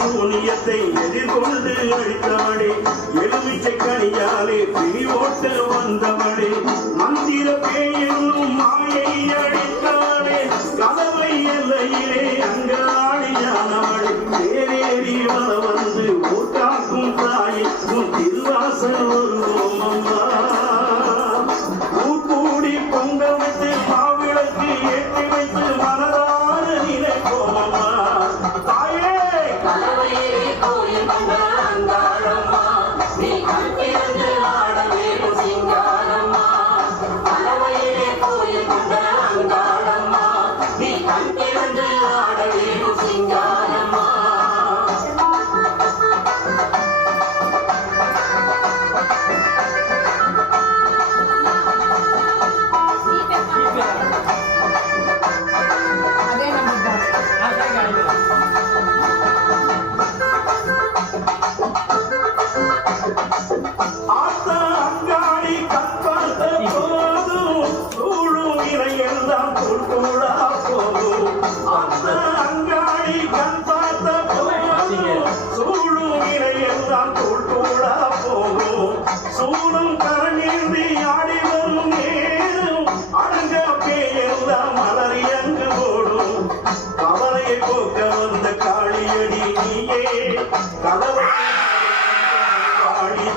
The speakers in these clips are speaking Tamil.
சூனியத்தை எதிர்கொண்டு அழித்தவளே, எலுமிச்சை கனியாலே பிரி ஓட்ட வந்தவளே, மந்திர பேயென்னும் மாயை அழித்தவளே, கதவை எல்லையிலே அங்காடியானவளே, தேரேறி வர வந்து ஊர்காக்கும் தாயை உன் திருவாசல் வருவோம் அம்மா. ஊர் கூடி பொங்க வைத்து மாவிளக்கு ஏற்றி வைத்து மனதார நினைப்போம் அம்மா. தாயே சூடும் கரநீந்தி ஆடி வரும் நேரும் அடங்க பேயெல்லாம் மலரி அங்கு போடும். கவலையை போக்க வந்த காளியடி நீயே, கதவை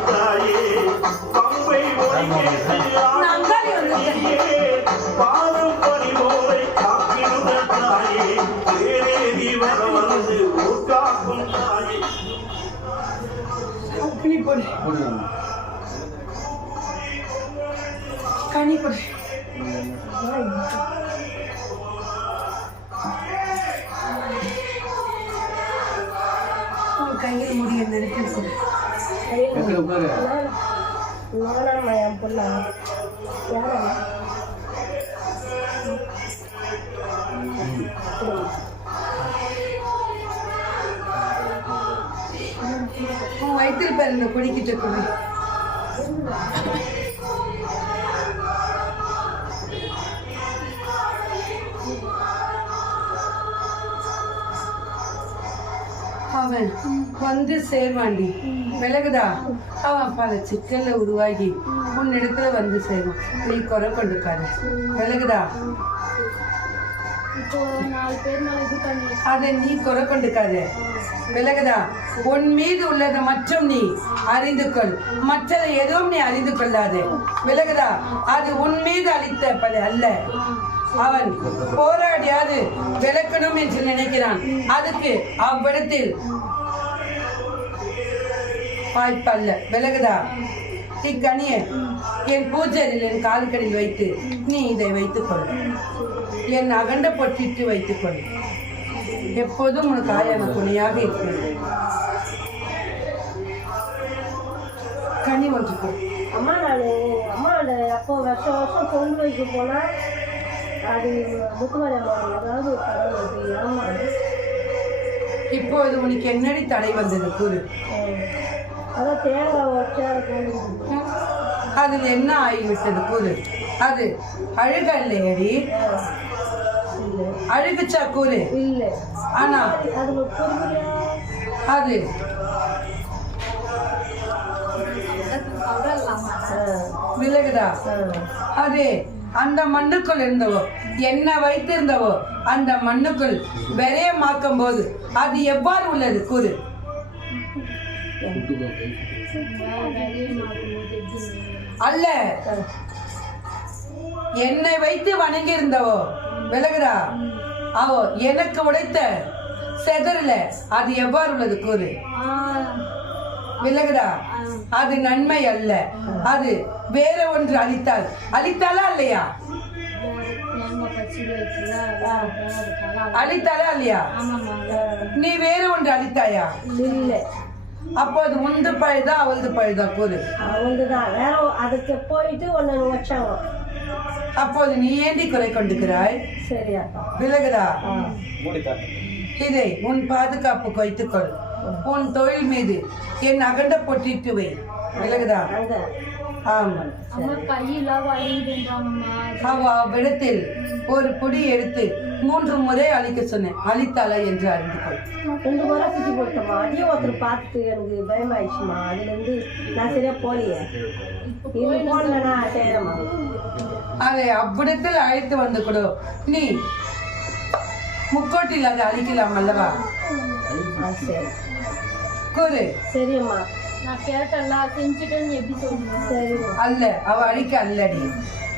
தாயே, பம்பை ஒளி கேட்டு ஆடியே, பாதம் பறிவோரை காக்கின்ற தாயே, தேரேறி வர வந்து ஊர்காக்கும் தாயே. கனி போடு கையில் முடிய நெருக்கி வைத்திருப்பாரு இந்த குடிக்கிட்ட குடி. அவன் வந்து சேர்வாண்டி விலகுதா. அவன் பல சிக்கல்ல உருவாகி உன்னிடத்துல வந்து சேரும். நீ குறை கொண்டுக்காத, விலகுதா. அதை நீ குறை கொண்டுக்காத, விலகுதா. உன் மீது உள்ளதை மற்றும் நீ அறிந்து கொள், மற்றதை எதுவும் நீ அறிந்து கொள்ளாதே, விலகுதா. அது உன் மீது அளித்த பல அல்ல. அவன் போராடியாது விளக்கணும் என்று நினைக்கிறான். அதுக்கு அவ்விடத்தில் வாய்ப்பல்ல, விலகுதா. இக்கனியை என் பூஜையில் என் கால்களில் வைத்து நீ இதை வைத்துக் கொள். என் அகண்ட பொட்டிட்டு வைத்துக் கொள். எப்போதும் உனக்கு ஆயான துணையாக இருக்கிறது. கனி ஒன்று அம்மா. நான் அப்போ வருஷம் வருஷம் பொங்கல் வைக்க போனா அது முத்துமாரி அம்மா ஏதாவது கடவுள். இப்போது உனக்கு என்னடி தடை வந்தது கூறு. அதான் தேங்காய் வச்சா அதுல என்ன ஆகிவிட்டது கூறு. அது அழுகல்லையடி, அழுகுச்சா கூறு. இல்லை, ஆனா அது விலகுதா? அது அந்த மண்ணுக்குள் இருந்தவோ என்ன வைத்திருந்தவோ அந்த மண்ணுக்குள் விரயமாக்கும் போது அது எவ்வாறு உள்ளது கூறு. அல்ல, என்னை வைத்து வணங்கி இருந்தவோ விலகுதா அவோ எனக்கு உடைத்த செதறல அது எவ்வாறு உள்ளது கூறு. விலகுதா? அது நன்மை அல்ல, அது வேற ஒன்று அளித்தால். அளித்தாலா இல்லையா? அளித்தாலா இல்லையா? நீ வேற ஒன்று அளித்தாயா? இல்லை. அப்போது உந்து பழுதா அவளது பழுதா கூறு. அவங்கதான் வேற அதுக்கு போயிட்டு ஒன்னு வச்சாங்க. அப்போது நீ ஏண்டி குறை கொண்டுக்கிறாய்? சரியா? விலகுதா? இதை உன் பாதுகாப்புக்கு வைத்துக்கொள். உன் தொழில் மீது என் அகண்ட பொட்டிட்டு வை. விலகுதா? ஆமா. அவ்விடத்தில் ஒரு பொடி எடுத்து 3 முறை அழிக்க சொன்னேன். அழித்தாளா என்று அறிந்து கொள். 2 முறை சுத்தி போட்டோமா? அதையும் ஒருத்தர் பார்த்து எனக்கு பயமாயிடுச்சுமா. அதுல இருந்து நான் சரியா போலியே. இது போடலன்னா செய்யறமா? அதை அவ்விடத்தில் அழைத்து வந்து கொடு. நீ முக்கோட்டில் அதை அழிக்கலாம் அல்லவா? கூறு. சரியம்மா. அல்ல, அவ அழிக்க அல்லடி.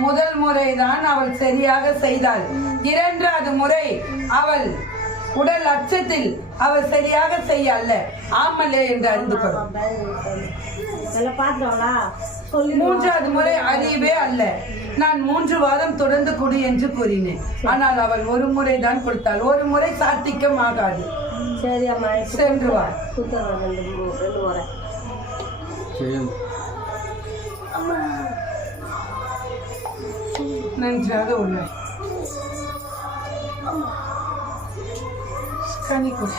முதல் முறைதான் அவள் சரியாக செய்தாள். 2வது முறை அவள் உடல் அச்சத்தில் அவள் சரியாக செய்ய அல்ல ஆமல்லே என்று அறிந்து கொள்ளும். 3வது முறை அறியவே அல்ல. நான் 3 வாரம் தொடர்ந்து கொடு என்று கூறினேன். ஆனால் அவள் 1 முறை தான் கொடுத்தாள். 1 முறை சாத்திக்கம் ஆகாது. சரி அம்மா, சென்று வா. நன்றாக உள்ளாய். கனி கொடு.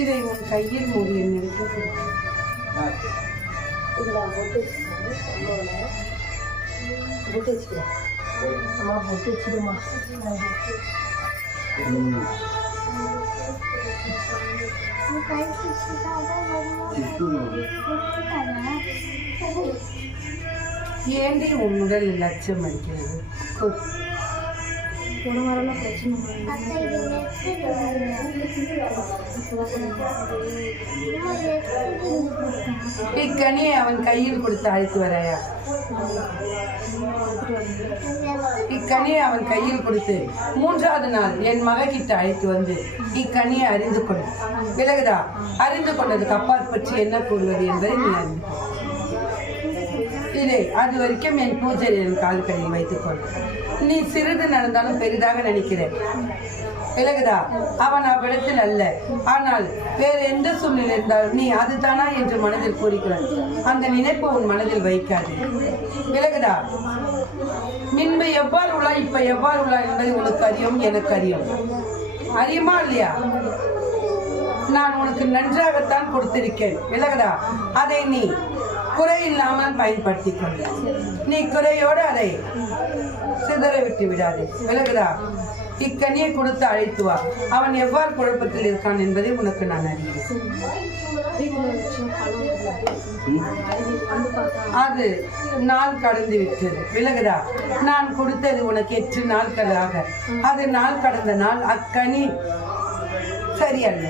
இதை உன் கையில் மூடி என்னிடத்து ஏண்டி உன் உடலில் லட்சம் அடிக்கிறது? இக்கனியை அவன் கையில் கொடுத்து அழைத்து வரையா? இக்கனியை அவன் கையில் கொடுத்து 3வது நாள் என் மகக்கிட்ட அழைத்து வந்து இக்கனியை அறிந்து கொள். விலகுதா? அறிந்து கொண்டதுக்கு அப்பாற்பற்றி என்ன கூறுவது என்பதை நீ அறிந்து கொள். இதை அது வரைக்கும் என் பூஜை என் கால்களில் வைத்துக்கொள். நீ சிறிது நடந்தாலும் பெரிதாக நினைக்கிறேன். விலகுதா? அவன் அவ்விடத்தில் அல்ல. ஆனால் வேறு எந்த சூழ்நிலை இருந்தாலும் நீ அதுதானா என்று மனதில் கூறுகிறான். அந்த நினைப்பு உன் மனதில் வைக்காது. விலகுதா? முன்பு எவ்வாறு உள்ளா இப்ப எவ்வாறு உள்ளா என்பதை உனக்கு அறியும், எனக்கு அறியும். அறியுமா இல்லையா? நான் உனக்கு நன்றாகத்தான் கொடுத்திருக்கேன். விலகுதா? அதை நீ குறை இல்லாமல் பயன்படுத்திக் கொள்ள. நீ குறையோடு அதை சிதற விட்டு விடாதே. விலகுதா? இக்கனியை கொடுத்து அழைத்து வா. அவன் எவ்வாறு குழப்பத்தில் இருக்கான் என்பதை உனக்கு நான் அறிவேன். அது நாள் கடந்து விட்டது. விலகுதா? நான் கொடுத்தது உனக்கு 8 நாட்களாக. அது நாள் கடந்த நாள் அக்கனி சரியல்ல.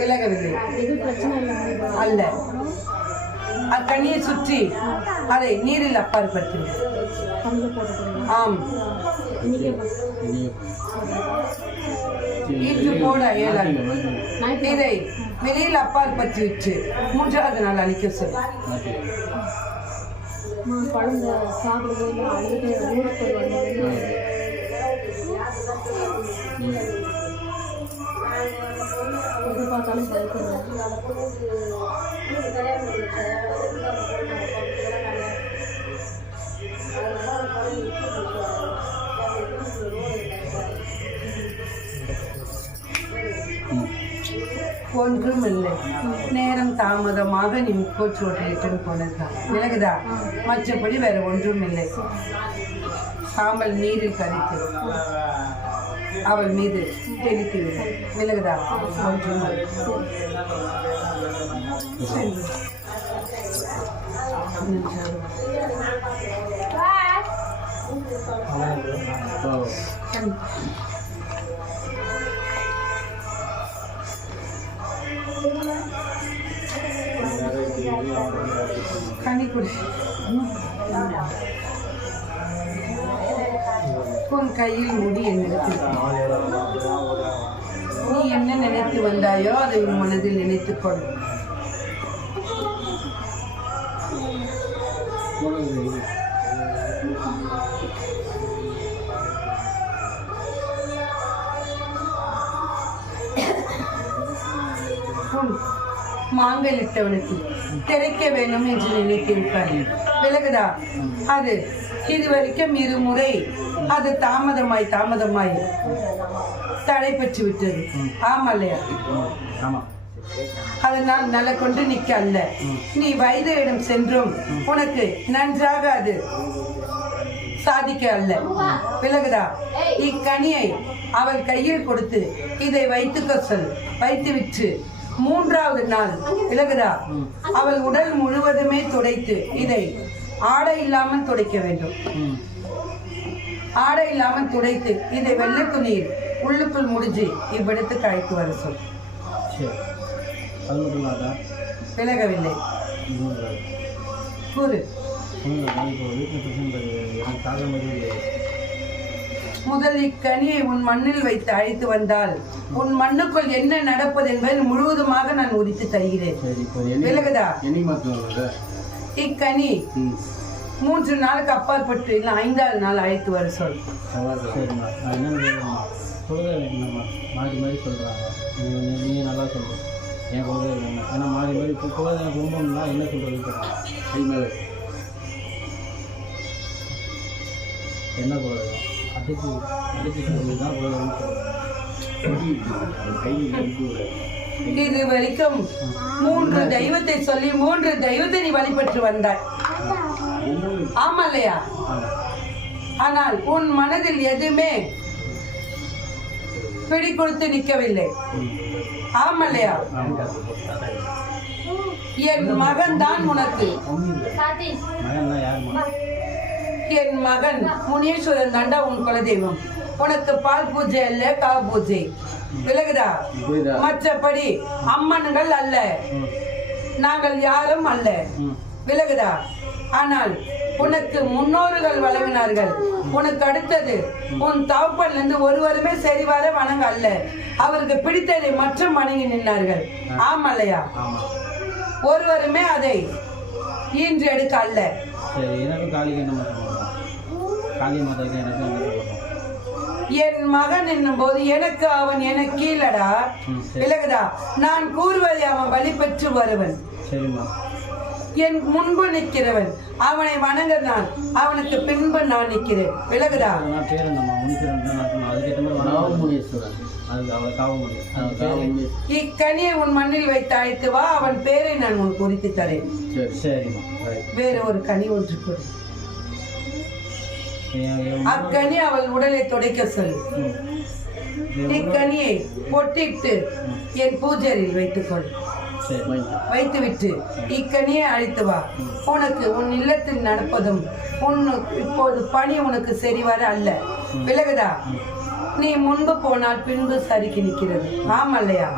விலகவில்லை அல்ல. அக்கனியை சுற்றி அதை நீரில் அப்பாற்படுத்தினேன். ஆம், இன்று போட இயலாது. இதை வெளியில் அப்பாற்பற்றி விட்டு 3வது நாள் அழிக்க சொல். ஒன்றுமில்லை. நேரம் தாமதமாக நீ முக்கோச்சு ஓட்டிட்டு போனதுதான். விலகுதா? மற்றபடி வேற ஒன்றும் இல்லை. சாம்பல் நீரில் கரைத்து அவள் மீது தெளித்து விடு. விலகுதா? கனி குடி. உன் கையில் முடி என்னிடத்தில். நீ என்ன நினைத்து வந்தாயோ அதை உன் மனதில் நினைத்துக் கொள். மாங்கலிட்டவனுக்கு திரைக்க வேணும் என்று நினைத்திருப்பார். விலகுதா? அது இதுவரைக்கும் இருமுறை அது தாமதமாய் தடை பெற்று விட்டது. ஆமல்லையா? அதனால் நல்ல கொண்டு நிக்க அல்ல, நீ வைத்தியரிடம் சென்றும் உனக்கு நன்றாக அது சாதிக்க அல்ல. விலகுதா? இக்கனியை அவள் கையில் கொடுத்து இதை வைத்துக்க சொல். வைத்து விட்டு 3வது நாள் விலகுதா? அவள் உடல் முழுவதுமே துடைத்து இதை ஆடை இல்லாமல் துடைக்க வேண்டும். ஆடை இல்லாமல் துடைத்து இதை வெள்ளை துணியில் உள்ளுக்குள் முடிஞ்சு இவ்விடத்துக்கு அழைத்து வர சொல். விலகவில்லை கூறு. முதல் இக்கனியை உன் மண்ணில் வைத்து அழைத்து வந்தால் உன் மண்ணுக்குள் என்ன நடப்பது என்பதை முழுவதுமாக நான் உரித்து தருகிறேன். விலகுதா? இக்கனி 3 நாளுக்கு அப்பாற்பட்டு இல்லை 5வது நாள் அழைத்து வர சொல். மாறி மாறி சொல்கிறாங்க, நீங்கள் நல்லா சொல்கிறேன். என் குழந்தை வேணும். ஏன்னா மாறி மாறி இப்போ குழந்தை குடும்பம்னா என்ன சொல்கிறது? என்ன குழந்தை அதுக்கு சொல்லி தான் குழந்தைன்னு சொல்கிறேன். இது வரைக்கும் 3 தெய்வத்தை சொல்லி 3 தெய்வத்தை நீ வழிபட்டு வந்தாய். ஆமல்லையா? ஆனால் உன் மனதில் எதுவுமே பிடி கொடுத்து நிற்கவில்லை. ஆமல்லையா? என் மகன் தான் உனக்கு. என் மகன் முனீஸ்வரன் தாண்டா உன் குலதெய்வம். உனக்கு பால் பூஜை அல்ல, காவு பூஜை. விலகுதா? மற்றபடி அம்மன்கள் அல்ல, நாங்கள் யாரும் அல்ல. விலகுதா? ஆனால் உனக்கு முன்னோர்கள் வழங்கினார்கள். உனக்கு அடுத்தது உன் தகப்பன்ல இருந்து ஒருவருமே சரிவர வணங்க அல்ல, அவருக்கு பிடித்ததை மற்றும் வணங்கி நின்றார்கள். ஆமல்லையா? ஒருவருமே அதை ஈன்று எடுக்க அல்ல. என் மகன் என்னும் போது எனக்கு அவன் எனக்கு கீழடா. விலகுதா? நான் கூறுவதை அவன் வழி பெற்று வருவன். என் முன்பு நிற்கிறவன், அவனை வணங்க நான், அவனுக்கு பின்பு நான் நிற்கிறேன். விலகுதா? இக்கனியை உன் மண்ணில் வைத்து அழைத்து வா, அவன் பேரை நான் உன் குறித்து தரேன். வேற ஒரு கனி ஒன்று கொடு. அக்கனி அவள் உடலை துடைக்க சொல். இக்கனியை பொட்டிட்டு என் பூஜையில் வைத்துக்கொள். வைத்துவிட்டு இக்கனியை அழைத்து வா. உனக்கு உன் இல்லத்தில் நடப்பதும் இப்போது பணி உனக்கு சரிவர அல்ல. விலகுதா? நீ முன்பு போனால் பின்பு சரிக்கு நிற்கிறது. ஆமல்லையா?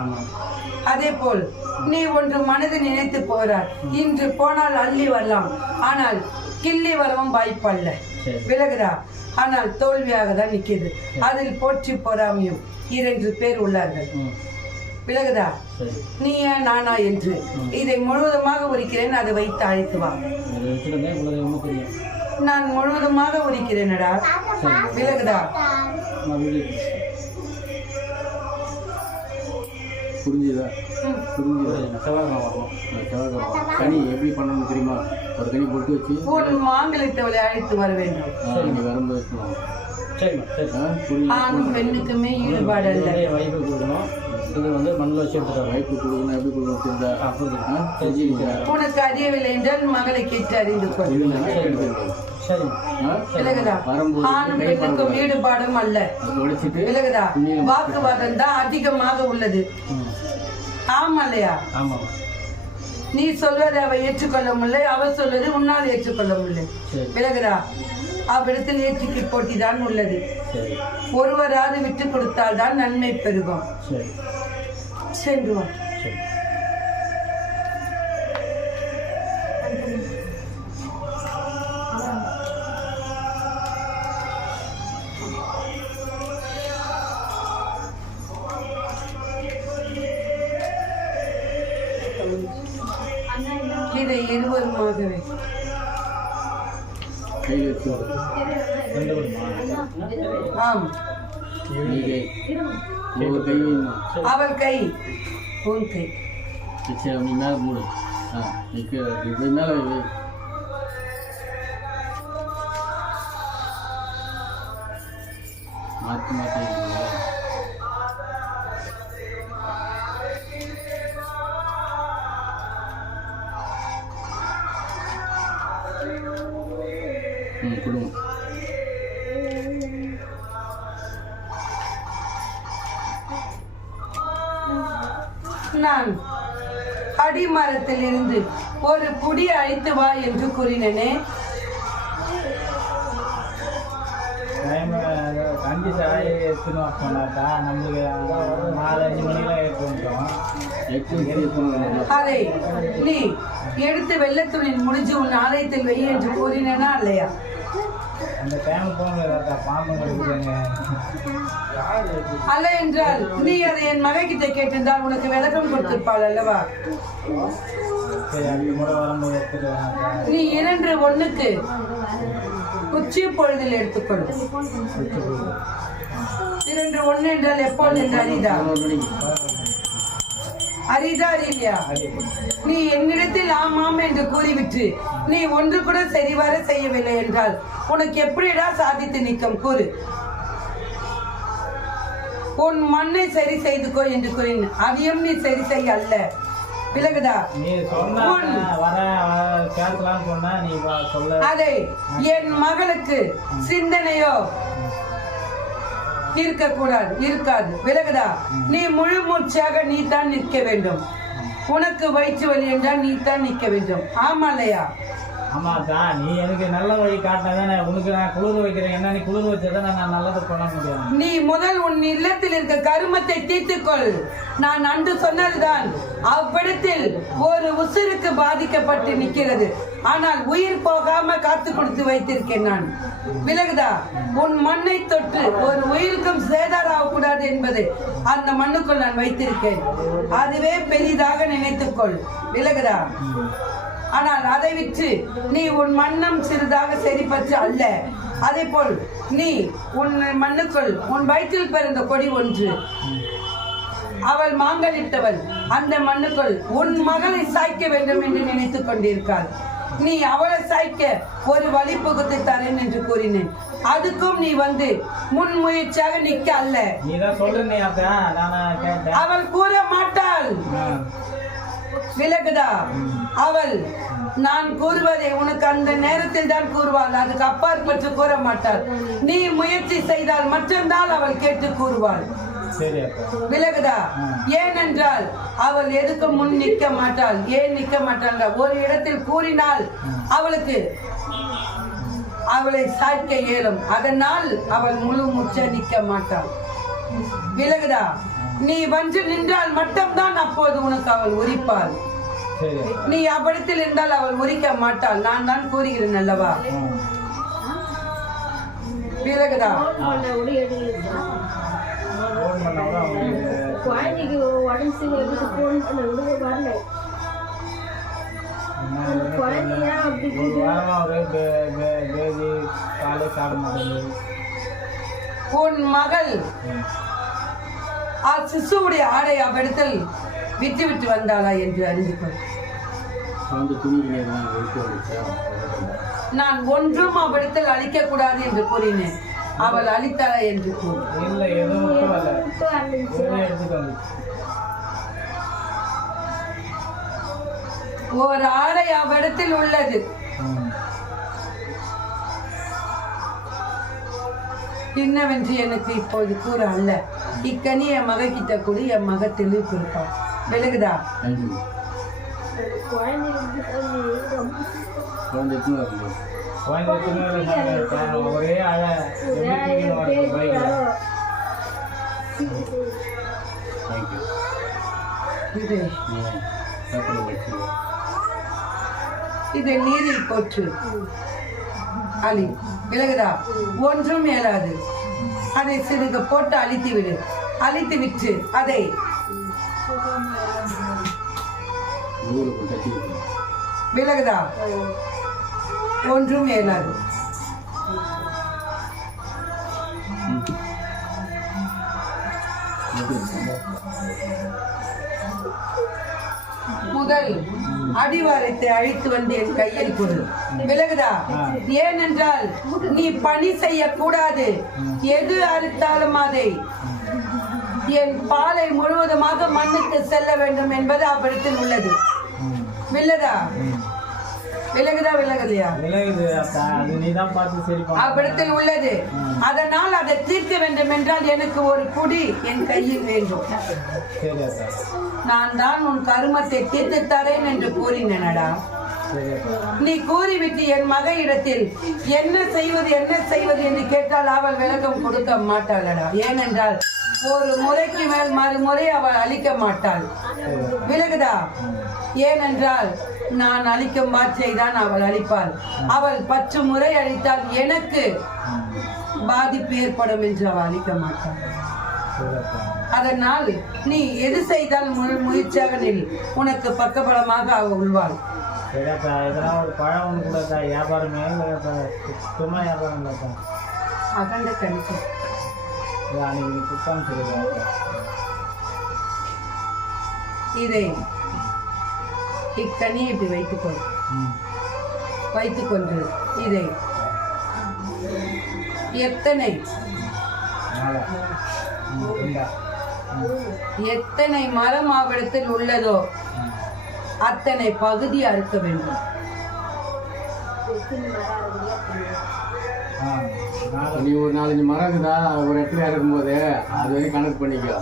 அதே போல் நீ ஒன்று மனதில் நினைத்து போறார். இன்று போனால் அள்ளி வரலாம், ஆனால் கிள்ளி வரவும் வாய்ப்பல்ல. விலகுதா? ஆனால் தோல்வியாக தான் நிற்கிறது. அதில் போற்றி பொறாமையும் 2 பேர் உள்ளார்கள். விலகுதா? நீ ஏன் நானா என்று இதை முழுவதுமாக உரிக்கிறேன். அதை வைத்து அழைத்து வா. நான் முழுவதுமாக உரிக்கிறேனடா. விலகுதா? புரிஞ்சுதா? கனி எப்படி பண்ணணும் தெரியுமா? ஒரு கனி பொட்டு வச்சு உன் மாங்கலிட்டவளை அழைத்து வர வேண்டும். நீ வரும்போது ஆண் பெண்ணுக்குமே ஈடுபாடு அல்ல. வைப்பு கொடுக்கணும். இது வந்து மண்ணில் வச்சு எடுத்துட்டாங்க. வைப்பு கொடுக்கணும். எப்படி கொடுக்கணும்? உனக்கு அறியவில்லை என்றால் மகளை கேட்டு அறிந்து கொள். சரி விலகுதா? வரும்போது ஆணும் பெண்ணுக்கும் ஈடுபாடும் அல்ல. ஒழிச்சிட்டு விலகுதா? வாக்குவாதம் தான் அதிகமாக உள்ளது. ஆமா இல்லையா? ஆமாம். நீ சொல்வதை அவ ஏற்றுக்கொள்ள முடியல, அவ சொல்வது உன்னால் ஏற்றுக்கொள்ள முடியல. சரி விலகுதா? அவ்விடத்தில் ஏற்றுக்கு போட்டி தான் உள்ளது. சரி ஒருவராது விட்டு கொடுத்தால் தான் நன்மை பெருகும். சரி சென்று வா. சரி. இதை இருவருமாகவே கையில் வச்சு ஆம். நீ கை ஒரு கை வைமா. அவள் கை உன் கை. சரி நீ மேலே மூடு. இப்படி மேலே வை. மாற்றி மாற்றி கொடுங்க. நான் அடிமரத்தில் இருந்து ஒரு புடி அழைத்து வா என்று கூறினேனே. கண்டி சாய் எடுத்துன்னு சொன்னாக்கா நம்மளுக்கு 4-5 மணிக்கெல்லாம் எடுத்துட்டோம். அதை நீ எடுத்து வெள்ளத்துணியில் முடிஞ்சு உன் ஆலயத்தில் வை என்று கூறினேனா இல்லையா? அந்த டைம் போங்க பாம்பு கிடைக்குதுங்க. அல்ல என்றால் நீ அதை என் மகைக்கிட்ட கேட்டிருந்தால் உனக்கு விளக்கம் கொடுத்திருப்பாள் அல்லவா? சரி அது கூட வரும்போது எடுத்துட்டு வாங்க. நீ 2:1 உச்சி பொழுதில் எடுத்துக்கொள். 2:1 என்றால் எப்போது என்று அறிதா? அறிதா இல்லையா? நீ என்னிடத்தில் ஆமாம் என்று கூறிவிட்டு நீ ஒன்று கூட சரிவர செய்யவில்லை என்றால் உனக்கு எப்படிடா சாதித்து நிற்கும் கூறு. உன் மண்ணை சரி செய்துக்கோ என்று கூறினேன். அதையும் நீ சரி செய்ய அல்ல. விலகுதா? நீ சொன்ன வர கேட்கலான்னு சொன்னா நீ சொல்ல. அதை என் மகளுக்கு சிந்தனையோ இருக்கக்கூடாது, இருக்காது. விலகுதா? நீ முழு மூச்சாக நீ தான் நிற்க வேண்டும். உனக்கு வயிற்று வலி என்றால் நீ தான் நிற்க வேண்டும். ஆமா இல்லையா? ஆமாக்கா, நீ எனக்கு நல்ல வழி காட்டினதானே. உனக்கு நான் குளிர் வைக்கிறேன். என்ன நீ குளிர் வச்சதான் நான் நல்லது பண்ண முடியும். நீ முதல் உன் இல்லத்தில் இருக்க கருமத்தை தீர்த்துக்கொள். நான் அன்று சொன்னதுதான். அவ்விடத்தில் ஒரு உசுருக்கு பாதிக்கப்பட்டு நிற்கிறது. ஆனால் உயிர் போகாம காத்து கொடுத்து வைத்திருக்கேன் நான். விலகுதா? உன் மண்ணை தொட்டு ஒரு உயிருக்கும் சேதாராக கூடாது என்பது அந்த மண்ணுக்குள் நான் வைத்திருக்கேன். அதுவே பெரிதாக நினைத்துக்கொள். விலகுதா? ஆனால் அதை விட்டு நீ உன் மண்ணம் சிறிதாக சரிபற்று அல்ல. அதே போல் நீ உன் மண்ணுக்குள் உன் வயிற்றில் பிறந்த கொடி ஒன்று, அவள் மாங்கலிட்டவள். அந்த மண்ணுக்குள் உன் மகளை சாய்க்க வேண்டும் என்று நினைத்துக் கொண்டிருக்காள். நீ அவளை சாய்க்க ஒரு வழி புகுத்து தரேன் என்று கூறினேன். அதுக்கும் நீ வந்து முன் முயற்சியாக நிற்க அல்ல. நீதான் சொல்றேன். அவள் கூற மாட்டாள். விலகுதா? அவள் நான் கூறுவதை உனக்கு அந்த நேரத்தில் தான் கூறுவாள். அதுக்கு அப்பாற்பட்டு கூற மாட்டாள். நீ முயற்சி செய்தால் மட்டும்தான் அவள் கேட்டு கூறுவாள். விலகுதா? ஏனென்றால் அவள் எதுக்கு முன் நிற்க மாட்டாள். ஏன் நிற்க மாட்டாள்? ஒரு இடத்தில் கூறினால் அவளுக்கு அவளை சாய்க்க இயலும். அதனால் அவள் முழு முச்ச நிற்க மாட்டாள். விலகுதா? நீ வந்து நின்றால் மட்டும்தான் அப்போது உனக்கு அவள் உரிப்பாள். நீ அவ்விடத்தில் இருந்தால் அவள் உரிக்க மாட்டாள். நான் தான் கூறுகிறேன் அல்லவா? விலகுதா? குழந்தைக்கு உடம்பு போன் பண்ண வரல. உன் மகள் சிசுவுடைய ஆடை அவ்விடத்தில் விட்டு விட்டு வந்தாளா என்று அறிந்து கொள். நான் ஒன்றும் அவ்விடத்தில் அழிக்க கூடாது என்று கூறினேன். அவள் அழித்தாளா என்று கூறு. ஒரு ஆடை அவ்விடத்தில் உள்ளது. என்னவென்று எனக்கு இப்போது கூற அல்ல. இக்கனி என் மகக்கிட்ட கூட என் மக தெளிவு இருப்பான். விலகுதா? குழந்தை வந்து குழந்தை எத்தனை வருது? குழந்தை ஒரே அழ பைக்ல. தேங்க்யூ. இது சாப்பிட வச்சு இதை நீரில் போற்று அழி. விலகுதா? ஒன்றும் இயலாது. அதை சிறுக போட்டு அழித்து விடு. அழித்து விட்டு அதை ஊருக்கு தட்டி விட்டு விலகுதா? ஒன்றும் இயலாது. முதல் அடிவாரத்தை அழித்து வந்து என் கையில் கொடு. விலகுதா? ஏனென்றால் நீ பணி செய்யக்கூடாது. எது அறுத்தாலும் அதை என் பாலை முழுவதுமாக மண்ணுக்கு செல்ல வேண்டும் என்பது அவ்விடத்தில் உள்ளது. வில்லதா? விலகுதா? விலகலையா? விலகுது அக்கா, அது நீதான் பார்த்து சரி பண்ணு. அவ்விடத்தில் உள்ளது. அதனால் அதை தீர்க்க வேண்டும் என்றால் எனக்கு ஒரு குடி என் கையில் வேண்டும். சரி அக்கா, நான் தான் உன் கருமத்தை தீர்த்து தரேன் என்று கூறினேனடா. சரி அக்கா. நீ கூறிவிட்டு என் மக இடத்தில் என்ன செய்வது என்று கேட்டால் அவள் விளக்கம் கொடுக்க மாட்டாளடா. ஏனென்றால் ஒரு முறைக்கு மேல் மறுமுறை அவள் அழிக்க மாட்டாள். விலகுதா? ஏனென்றால் நான் அழிக்கும் மாற்றை தான் அவள் அழிப்பாள். அவள் 10 முறை அழித்தால் எனக்கு பாதிப்பு ஏற்படும் என்று அவள் அழிக்க மாட்டாள். சரி அக்கா. அதனால் நீ எது செய்தால் முயற்சியாக நில். உனக்கு பக்கபலமாக அவள் உள்வாள். சரி அக்கா, எதனா ஒரு பழம் ஒன்று கூட அக்கா. வியாபாரமே இல்லைக்கா, சுத்தமாக வியாபாரம் இல்லைக்கா. அகண்ட கணிப்பு இது அன்னைக்கு நீ குத்தான்னு சொல்லுங்க. இதை இக்கனியை இப்படி வைத்துக்கொள். வைத்துக்கொண்டு இதை எத்தனை மேலே இந்தா. எத்தனை மரம் அவ்விடத்தில் உள்ளதோ அத்தனை பகுதி அறுக்க வேண்டும். நீ ஒரு 4-5 மரம் இருக்குதா ஒரு இடத்துல இருக்கும்போது அது வரைக்கும் கணக்கு பண்ணிக்கோ.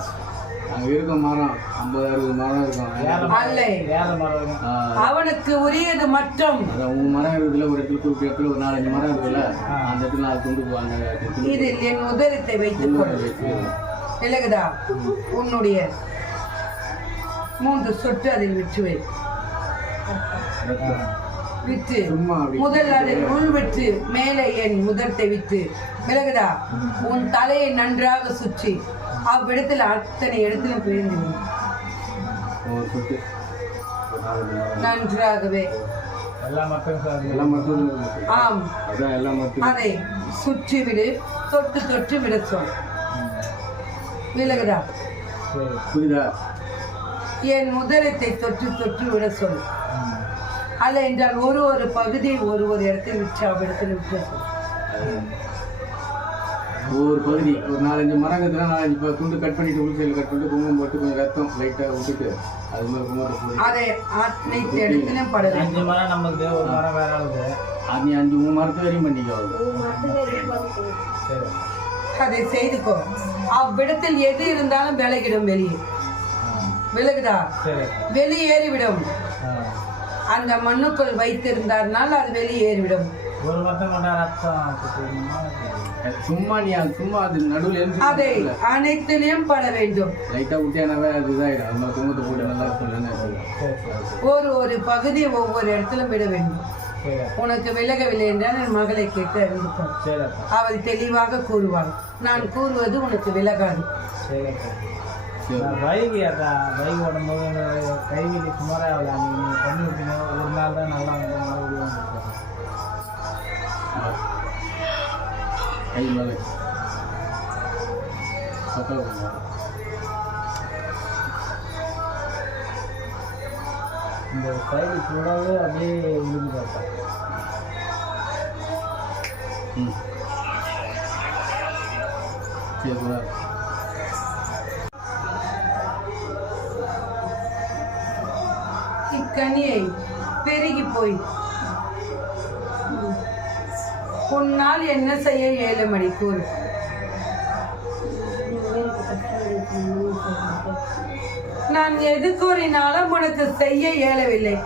அங்கே இருக்க மரம் 50-60 மரம் இருக்கும். அல்லை வேலை மரம். அவனுக்கு உரியது மற்றும் அதான் உங்க மரம் இருக்குதுல ஒரு இடத்துல குறிப்பிட்ட இடத்துல ஒரு 4-5 மரம் இருக்குல்ல அந்த இடத்துல 4 துண்டு போவாங்க. இதில் என் உதரத்தை வைத்துக்கொள். விலகுதா? உன்னுடைய 3 சொட்டு அதில் விற்றுவை. விட்டு சும்மா அப்படி முதல் அதில் உள் விட்டு மேலே என் முதத்தை விட்டு. விலகுதா? உன் தலையை நன்றாக சுற்றி அவ்விடத்தில் அத்தனை இடத்திலும் பிரிந்து விடும். ஒரு சொட்டு நன்றாகவே. எல்லா மக்களும் சார் எல்லா மரத்தும் ஆம், அதான் எல்லா மரத்தும் அதை சுற்றி விடு. தொட்டு தொட்டு விட சொல். விலகுதா? சரி. புரியுதா? என் முதலத்தை தொட்டு தொட்டு விட சொல். அல்ல என்றால் ஒரு பகுதியை ஒரு இடத்தில் விட்டு அவ்விடத்தில் விட்டு சொல். ஒவ்வொரு பகுதி ஒரு 4-5 மரம் இருக்குதுன்னா 4-5 துண்டு கட் பண்ணிட்டு உள் சைடில் கட் பண்ணிட்டு குங்குமம் போட்டு கொஞ்சம் ரத்தம் லைட்டாக விட்டுட்டு அது மாதிரி குங்குமத்தை போட்டு அதை அனைத்து இடத்திலும் பட வேண்டும். 5 மரம் நம்மளுது, ஒரு மரம் வேற ஆளுது. அது நீ 5 மரத்து வரையும் பண்ணிக்கோ. சரி. அதை செய்துக்கோ. அவ்விடத்தில் எது இருந்தாலும் விலகிடும். வெளியே விலகுதா? சரி. வெளியேறிவிடும். அந்த மண்ணுக்குள் வைத்திருந்தார்னால் அது வெளியேறிவிடும். ஒரு வருஷம் கொண்டா ரத்தம் சும்மா நீ அது சும்மா அது நடுவில் அதை அனைத்திலையும் பட வேண்டும். லைட்டாக விட்டியானாவே அது இதாகிடும். அது மாதிரி குங்குமத்தை போட்டு நல்லா சொல்லுன்னு ஒரு பகுதி ஒவ்வொரு இடத்திலும் விட வேண்டும். உனக்கு விலகவில்லை என்றால் என் மகளை கேட்டு அறிந்துக்கொள். அவள் தெளிவாக கூறுவாள். நான் கூறுவது உனக்கு விலகாது. பைக் பைக் ஓடும்போது கைவிலி சுமாராக ஆகல. நீங்கள் பண்ணி விட்டீங்க. ஒரு நாள் தான் நல்லா வந்து மறுபடியும் கை மேலே பக்கம் இந்த சைடு ஃபுல்லாகவே அப்படியே விழுந்து பார்த்தா. சரி கூட இக்கனியை பெருகி போய் உன்னால் என்ன செய்ய இயலுமடி கூறு. நான் எது கூறினாலும் உனக்கு செய்ய இயலவில்லை.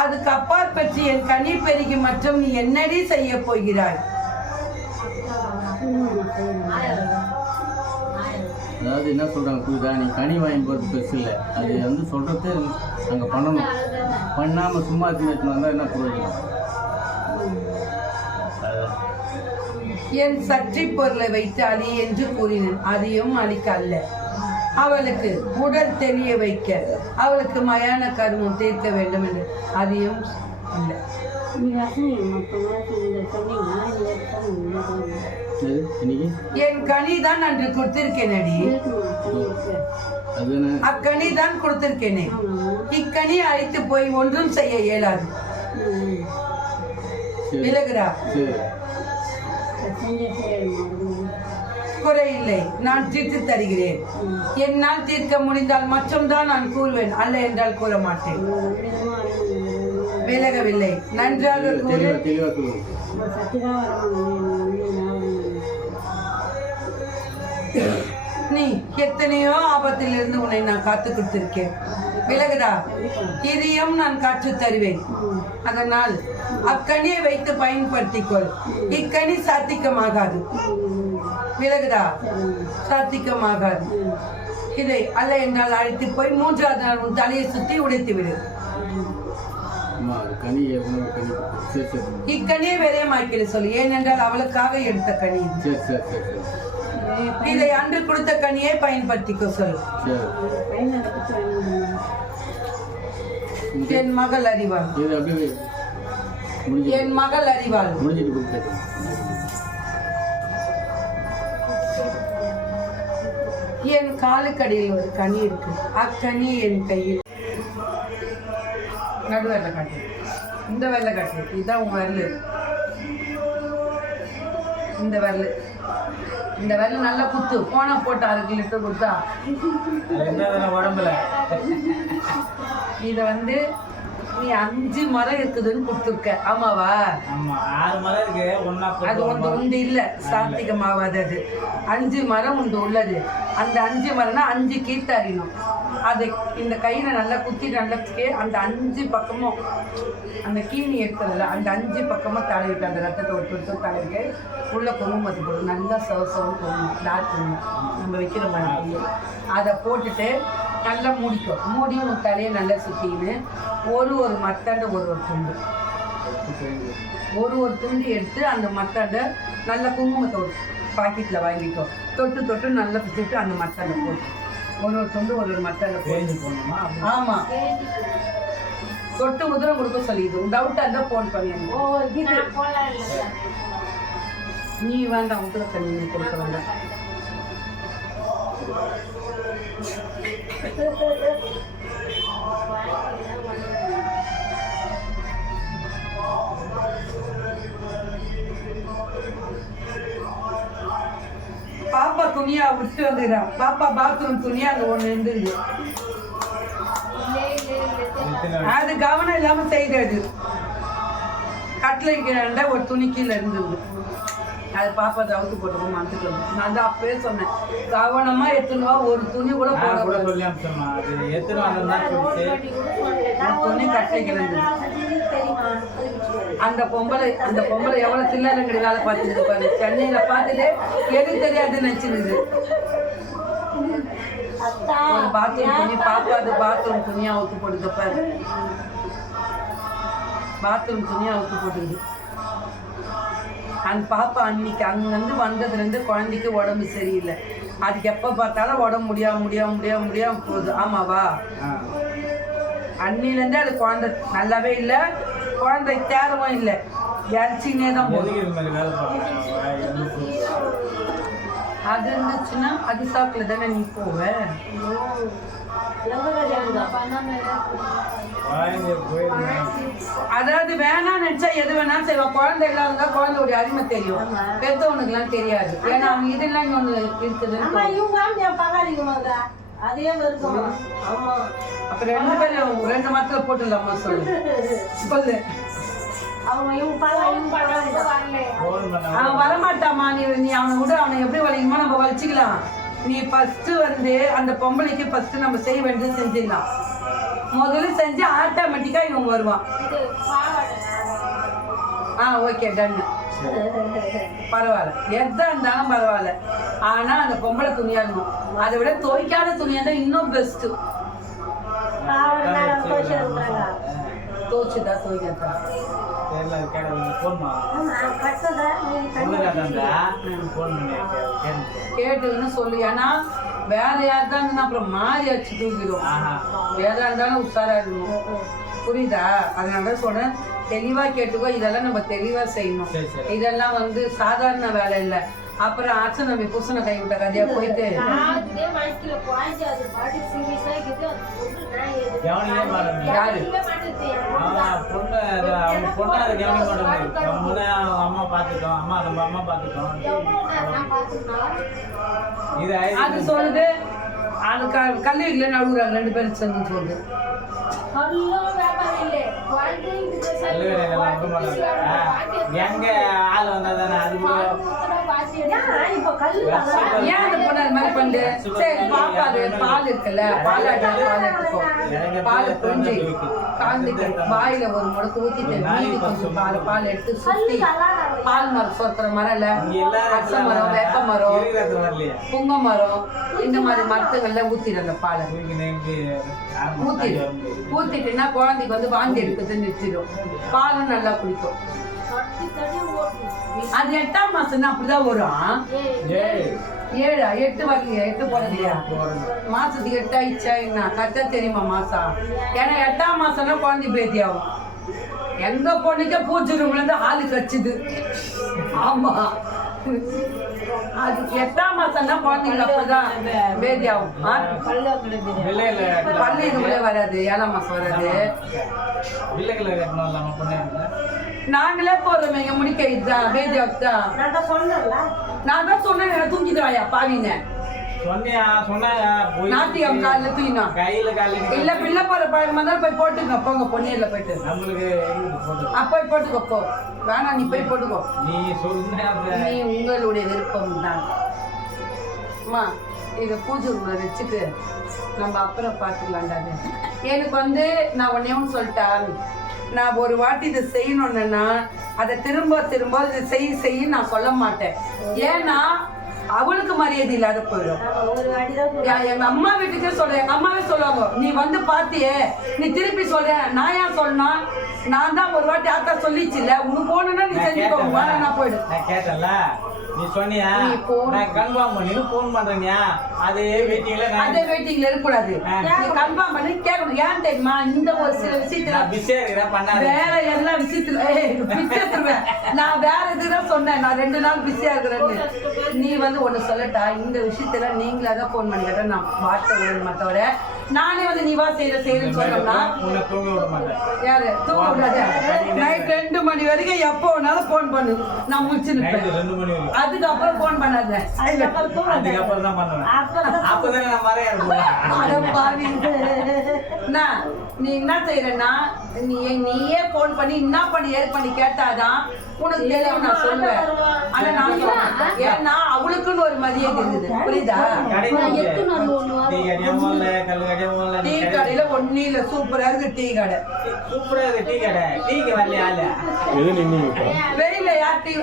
அதுக்கு அப்பாற்பட்டு என் கனி பெருகி மற்றும் நீ என்னடி செய்ய போகிறாய்? அதாவது என்ன சொல்கிறாங்க புரியுதா, நீ கனி வாங்கி போகிறது பெருசு இல்லை, அது வந்து சொல்கிறது அங்கே பண்ணணும். பண்ணாமல் சும்மா எடுத்துன்னு வந்தால் என்ன பிரயோஜனம்? என் சற்றி பொருளை வைத்து அழி என்று கூறினேன். அதையும் அழிக்க அல்ல, அவளுக்கு உடல் தெரிய வைக்க, அவளுக்கு மயான கர்மம் தீர்க்க வேண்டும் என்று அதையும் இல்லை. என் கனி தான் அன்று கொடுத்திருக்கேன் அடி, அக்கனி தான் கொடுத்திருக்கேனே. இக்கனி அழைத்து போய் ஒன்றும் செய்ய இயலாது. விலகுறா, குறையில்லை, நான் தீர்த்து தருகிறேன். என்னால் தீர்க்க முடிந்தால் மட்டும்தான் நான் கூறுவேன், அல்ல என்றால் கூற மாட்டேன். விலகவில்லை, நன்றாக கூறு. நீ எத்தனையோ ஆபத்திலிருந்து உன்னை நான் காத்து கொடுத்திருக்கேன். விலகுதா, இதையும் நான் காற்று தருவேன். அதனால் அக்கனியை வைத்து பயன்படுத்திக்கொள். இக்கனி சாத்திகமாகாது. விலகுதா, சாத்திகமாகாது. இதை அல்ல என்றால் அழைத்து போய் 3வது நாள் உன் தலையை சுற்றி உடைத்து விடு. இக்கனியை விரயமாக்கிட சொல்லு, ஏனென்றால் அவளுக்காக எடுத்த கனி. இதை அன்று கொடுத்த கனியை பயன்படுத்திக்க சொல்லு. என் மகள் அறிவாள், என் மகள் அறிவாள். என் காலுக்கடியில் ஒரு கனி இருக்கு. அக்கனி என் கையில். நடுவரில் காட்டு, இந்த வரல காட்டு. இதுதான் உன் வரலு. இந்த வரலு, இந்த வரல நல்லா குத்து. போனா போட்டு 6 லிட்டர் குத்தா உடம்புல இத வந்து நீ 5 மரம் இருக்குதுன்னு கொடுத்துருக்க. ஆமாவா? ஆமா, 6 மரம் இருக்கு. அது ஒன்று இல்ல, சாத்திகமாவாது. அது 5 மரம் ஒன்று உள்ளது. அந்த 5 மரம்னா 5 கீர்த்து அறியணும். அதை இந்த கையில நல்லா குத்தி நல்லா அந்த 5 பக்கமும் அந்த கீனி எடுத்ததில்ல, அந்த 5 பக்கமும் தலைவிட்டு அந்த ரத்தத்தை விட்டு தலைவிட்டு உள்ள குங்குமத்தை போட்டு நல்லா சவசவம் குங்குமம், டார்க் குங்குமம் நம்ம வைக்கிற மாதிரி அதை போட்டுட்டு நல்லா மூடிக்கும். மூடி உன் தலையை நல்லா சுற்றின்னு ஒரு மத்தாண்ட ஒரு துண்டு, ஒரு துண்டு எடுத்து அந்த மத்தாண்ட நல்லா குங்குமத்தை ஒரு பாக்கெட்டில் வாங்கிக்கும். தொட்டு நல்லா பிடிச்சிட்டு அந்த மத்தாண்ட போட்டு ஒரு துண்டு ஒரு மத்தாண்ட போட்டு போடணுமா? ஆமாம், தொட்டு உதிரம் கொடுக்க சொல்லிடு. டவுட்டாக இருந்தால் ஃபோன் பண்ணி. நீ வேண்டாம், உதிர தண்ணி கொடுக்க வேண்டாம். பாப்பா துணியா விட்டு வந்துடுறான். பாப்பா பாத்ரூம் துணியா அங்க ஒண்ணு இருந்துருது. அது கவனம் இல்லாம செய்தது. கட்டளைக்கு ஒரு துணி கீழே இருந்தது. அது பாப்பா தவிர்த்து போட்டு மறந்துட்டு நான் தான் அப்பவே சொன்னேன், கவனமா எடுத்துனுவா, ஒரு துணி கூட போட துணி கட்டளைக்கு இருந்தது. அந்த பொம்பளை எவ்வளவு சில்லறைங்கடி வேலை பார்த்துட்டு பாரு. சென்னையில பார்த்துட்டு எது தெரியாதுன்னு நினைச்சிருது. ஒரு பாத்ரூம் துணி பாப்பா, அது பாத்ரூம் துணியா அவுத்து போடுது பாரு. பாத்ரூம் துணியா அவுத்து போட்டுக்குது. அந்த பாப்பா அன்னைக்கு அங்கிருந்து வந்ததுலேருந்து குழந்தைக்கு உடம்பு சரியில்லை. அதுக்கு எப்போ பார்த்தாலும் உடம்பு முடியாம போகுது. ஆமாவா? அன்னிலேருந்தே அது குழந்தை நல்லாவே இல்லை, குழந்தை தேரவும் இல்லை, இறச்சினே தான் போகுது. அது இருந்துச்சுன்னா அது சாக்கில் தானே நீ போவ. அதாவது வேணாம் நினைச்சா எது வேணாலும் செய்வான். குழந்தை இல்லாதவங்க குழந்தையோட அருமை தெரியும், பெற்றவனுக்கு எல்லாம் தெரியாது. ஏன்னா அவங்க இதெல்லாம் இங்க இருக்குது. அப்புறம் 2 பேரும் 2 மாதத்துல போட்டுடலாமா? சொல்லு. அவன் வரமாட்டாமா. நீ அவனை விட, அவனை எப்படி வலிக்குமோ நம்ம வலிச்சுக்கலாம். நீ ஃபர்ஸ்ட் வந்து அந்த பொம்பளைக்கு ஃபர்ஸ்ட் நம்ம செய்ய வேண்டியது செஞ்சிடலாம். முதல்ல செஞ்சு ஆட்டோமேட்டிக்கா இவன் வருவான். Okay done. பரவாயில்ல, எதா இருந்தாலும் பரவாயில்ல. ஆனா அந்த பொம்பளை துணியா இருக்கணும். அதை விட துவைக்காத துணியா இருந்தா இன்னும் பெஸ்ட். தோச்சுதா துவைக்கா கேட்டுன்னு சொல்லு. ஏன்னா வேற யார் தான் இருந்தா அப்புறம் மாறி அடிச்சு தூக்கிடும். வேற இருந்தாலும் உஷாரா இருக்கணும். புரியுதா? அதனாலதான் சொல்றேன், தெளிவா கேட்டுக்கோ. இதெல்லாம் நம்ம தெளிவா செய்யணும். இதெல்லாம் வந்து சாதாரண வேலை இல்லை. அப்புறம் ஆச்சு நம்ம புருஷனை கைவிட்ட கதையா போயிட்டு யாரு அது சொல்லுது. அது கல்லூரியில நடுவுறாங்க 2 பேரும் சேர்ந்து சொல்லுது. எங்க ஆள் வந்தாதானே அது ஏன் அந்த பொண்ணு அது மாதிரி பண்ணு? சரி பாப்பாரு பால் இருக்குல்ல, பால் எடுத்துக்கோ. பால் புரிஞ்சு காந்திக்கு வாயில ஒரு முடக்கு ஊத்திட்டு மீதி கொஞ்சம் பால் எடுத்து சுத்தி பால் மரம் சொத்துற மரம் இல்ல, அரச மரம், வேப்ப மரம், புங்க மரம், இந்த மாதிரி மரத்துகள்ல ஊத்திடு. அந்த பாலை ஊத்திட்டுன்னா குழந்தைக்கு வந்து வாந்தி எடுக்குதுன்னு நிறுத்திடும். பாலும் நல்லா குடிக்கும். அது 8ஆம் மாசம் அப்படிதான் வரும். 8 வரலையா? 8 போடலையா? மாசத்துக்கு 8 ஆயிடுச்சா என்ன கரெக்டா தெரியுமா மாசம்? ஏன்னா 8ஆம் மாசம்னா குழந்தை பேத்தி ஆகும். எங்க பொண்ணுக்கே பூச்சி ரூம்ல இருந்து ஆளு கச்சுது. ஆமா, அது 8ஆம் மாசம் தான் குழந்தைங்க அப்பதான் பேதி ஆகும். பள்ளி இதுக்குள்ளே வராது, 7ஆம் மாசம் வராது. நாங்களே போறோம் எங்க முடிக்க இதுதான் பேதி ஆகுதான். நான் தான் சொன்னேன், தூங்கிடுவாயா பாவிங்க. நாத்தியம் காலில் தூக்கினோம் இல்ல பிள்ளை போற பழக்கமா தான் போய் போட்டுங்க. போங்க பொன்னியர்ல போயிட்டு போய் போட்டுக்கோ. போ வேணாம், நீ போய் போட்டுக்கோ. நீ உங்களுடைய விருப்பம் தான். அம்மா இதை பூஜை ரூம்ல வச்சுட்டு நம்ம அப்புறம் பார்த்துக்கலாண்டாது. எனக்கு வந்து நான் ஒன்னே ஒன்று சொல்லிட்டேன். நான் ஒரு வாட்டி இதை செய்யணும்னா அதை திரும்ப திரும்ப இதை செய்ய நான் சொல்ல மாட்டேன். ஏன்னா அவளுக்கு மரியாதை இல்லாத போயிடும். எங்க அம்மா வீட்டுக்கே சொல்றேன், எங்க அம்மாவே சொல்லுவாங்க, நீ வந்து பாத்தியே நீ திருப்பி சொல்ற. நான் ஏன் சொல்லணும்? நான் தான் ஒரு வாட்டி ஆத்தா சொல்லிச்சுல, உனக்கு போகணும்னா நீ செஞ்சுக்கோ, நான் போயிடு. கேட்டல நீ சொன்னியா? நான் கன்ஃபார்ம் பண்ணி ஃபோன் பண்றேன்யா. அதே வெயிட்டிங்ல இருக்க கூடாது. நீ கன்ஃபார்ம் பண்ணி கேட்கணும். ஏன் தெரியுமா? இந்த ஒரு சில விஷயத்துல பிஸியா இருக்கறேன் பண்ணாத. வேற எல்லா விஷயத்துல நான் வேற எதுதான் சொன்னேன். நான் 2 நாள் பிஸியா இருக்கறேன்னு. நீ வந்து ஒண்ணு சொல்லட்டா, இந்த விஷயத்துல நீங்களா தான் ஃபோன் பண்ணி கேட்டா நான் வார்த்தை விட மாட்டவர. நானே வந்து நீ வா செய்யறேன்னு சொன்னோம்னா உன்னை தூங்க விட மாட்டேன். யாரு தூங்க விடாத? நைட் 2 மணி வரைக்கும் எப்போ வேணாலும் ஃபோன் பண்ணு, நான் முடிச்சுருப்பேன். 2 மணி வரைக்கும் அதுக்கப்புறம் ஃபோன் பண்ணாத. அதுக்கப்புறம் தான் பண்ணுவேன். அப்பதான் நான் மறையா நீ என்ன செய்யறன்னா நீயே போன் பண்ணி என்ன பண்ணி ஏது பண்ணி கேட்டாதான் உனக்கு தெரியும். நான் சொல்லுவேன். ஆனா நான் சொல்றேன், ஏன்னா அவளுக்குன்னு ஒரு மரியாதை இருந்தது. புரியுதா? டீ கடையில ஒண்ணு இல்ல, சூப்பரா இருக்கு டீ கடை. வெளியில யார் டீ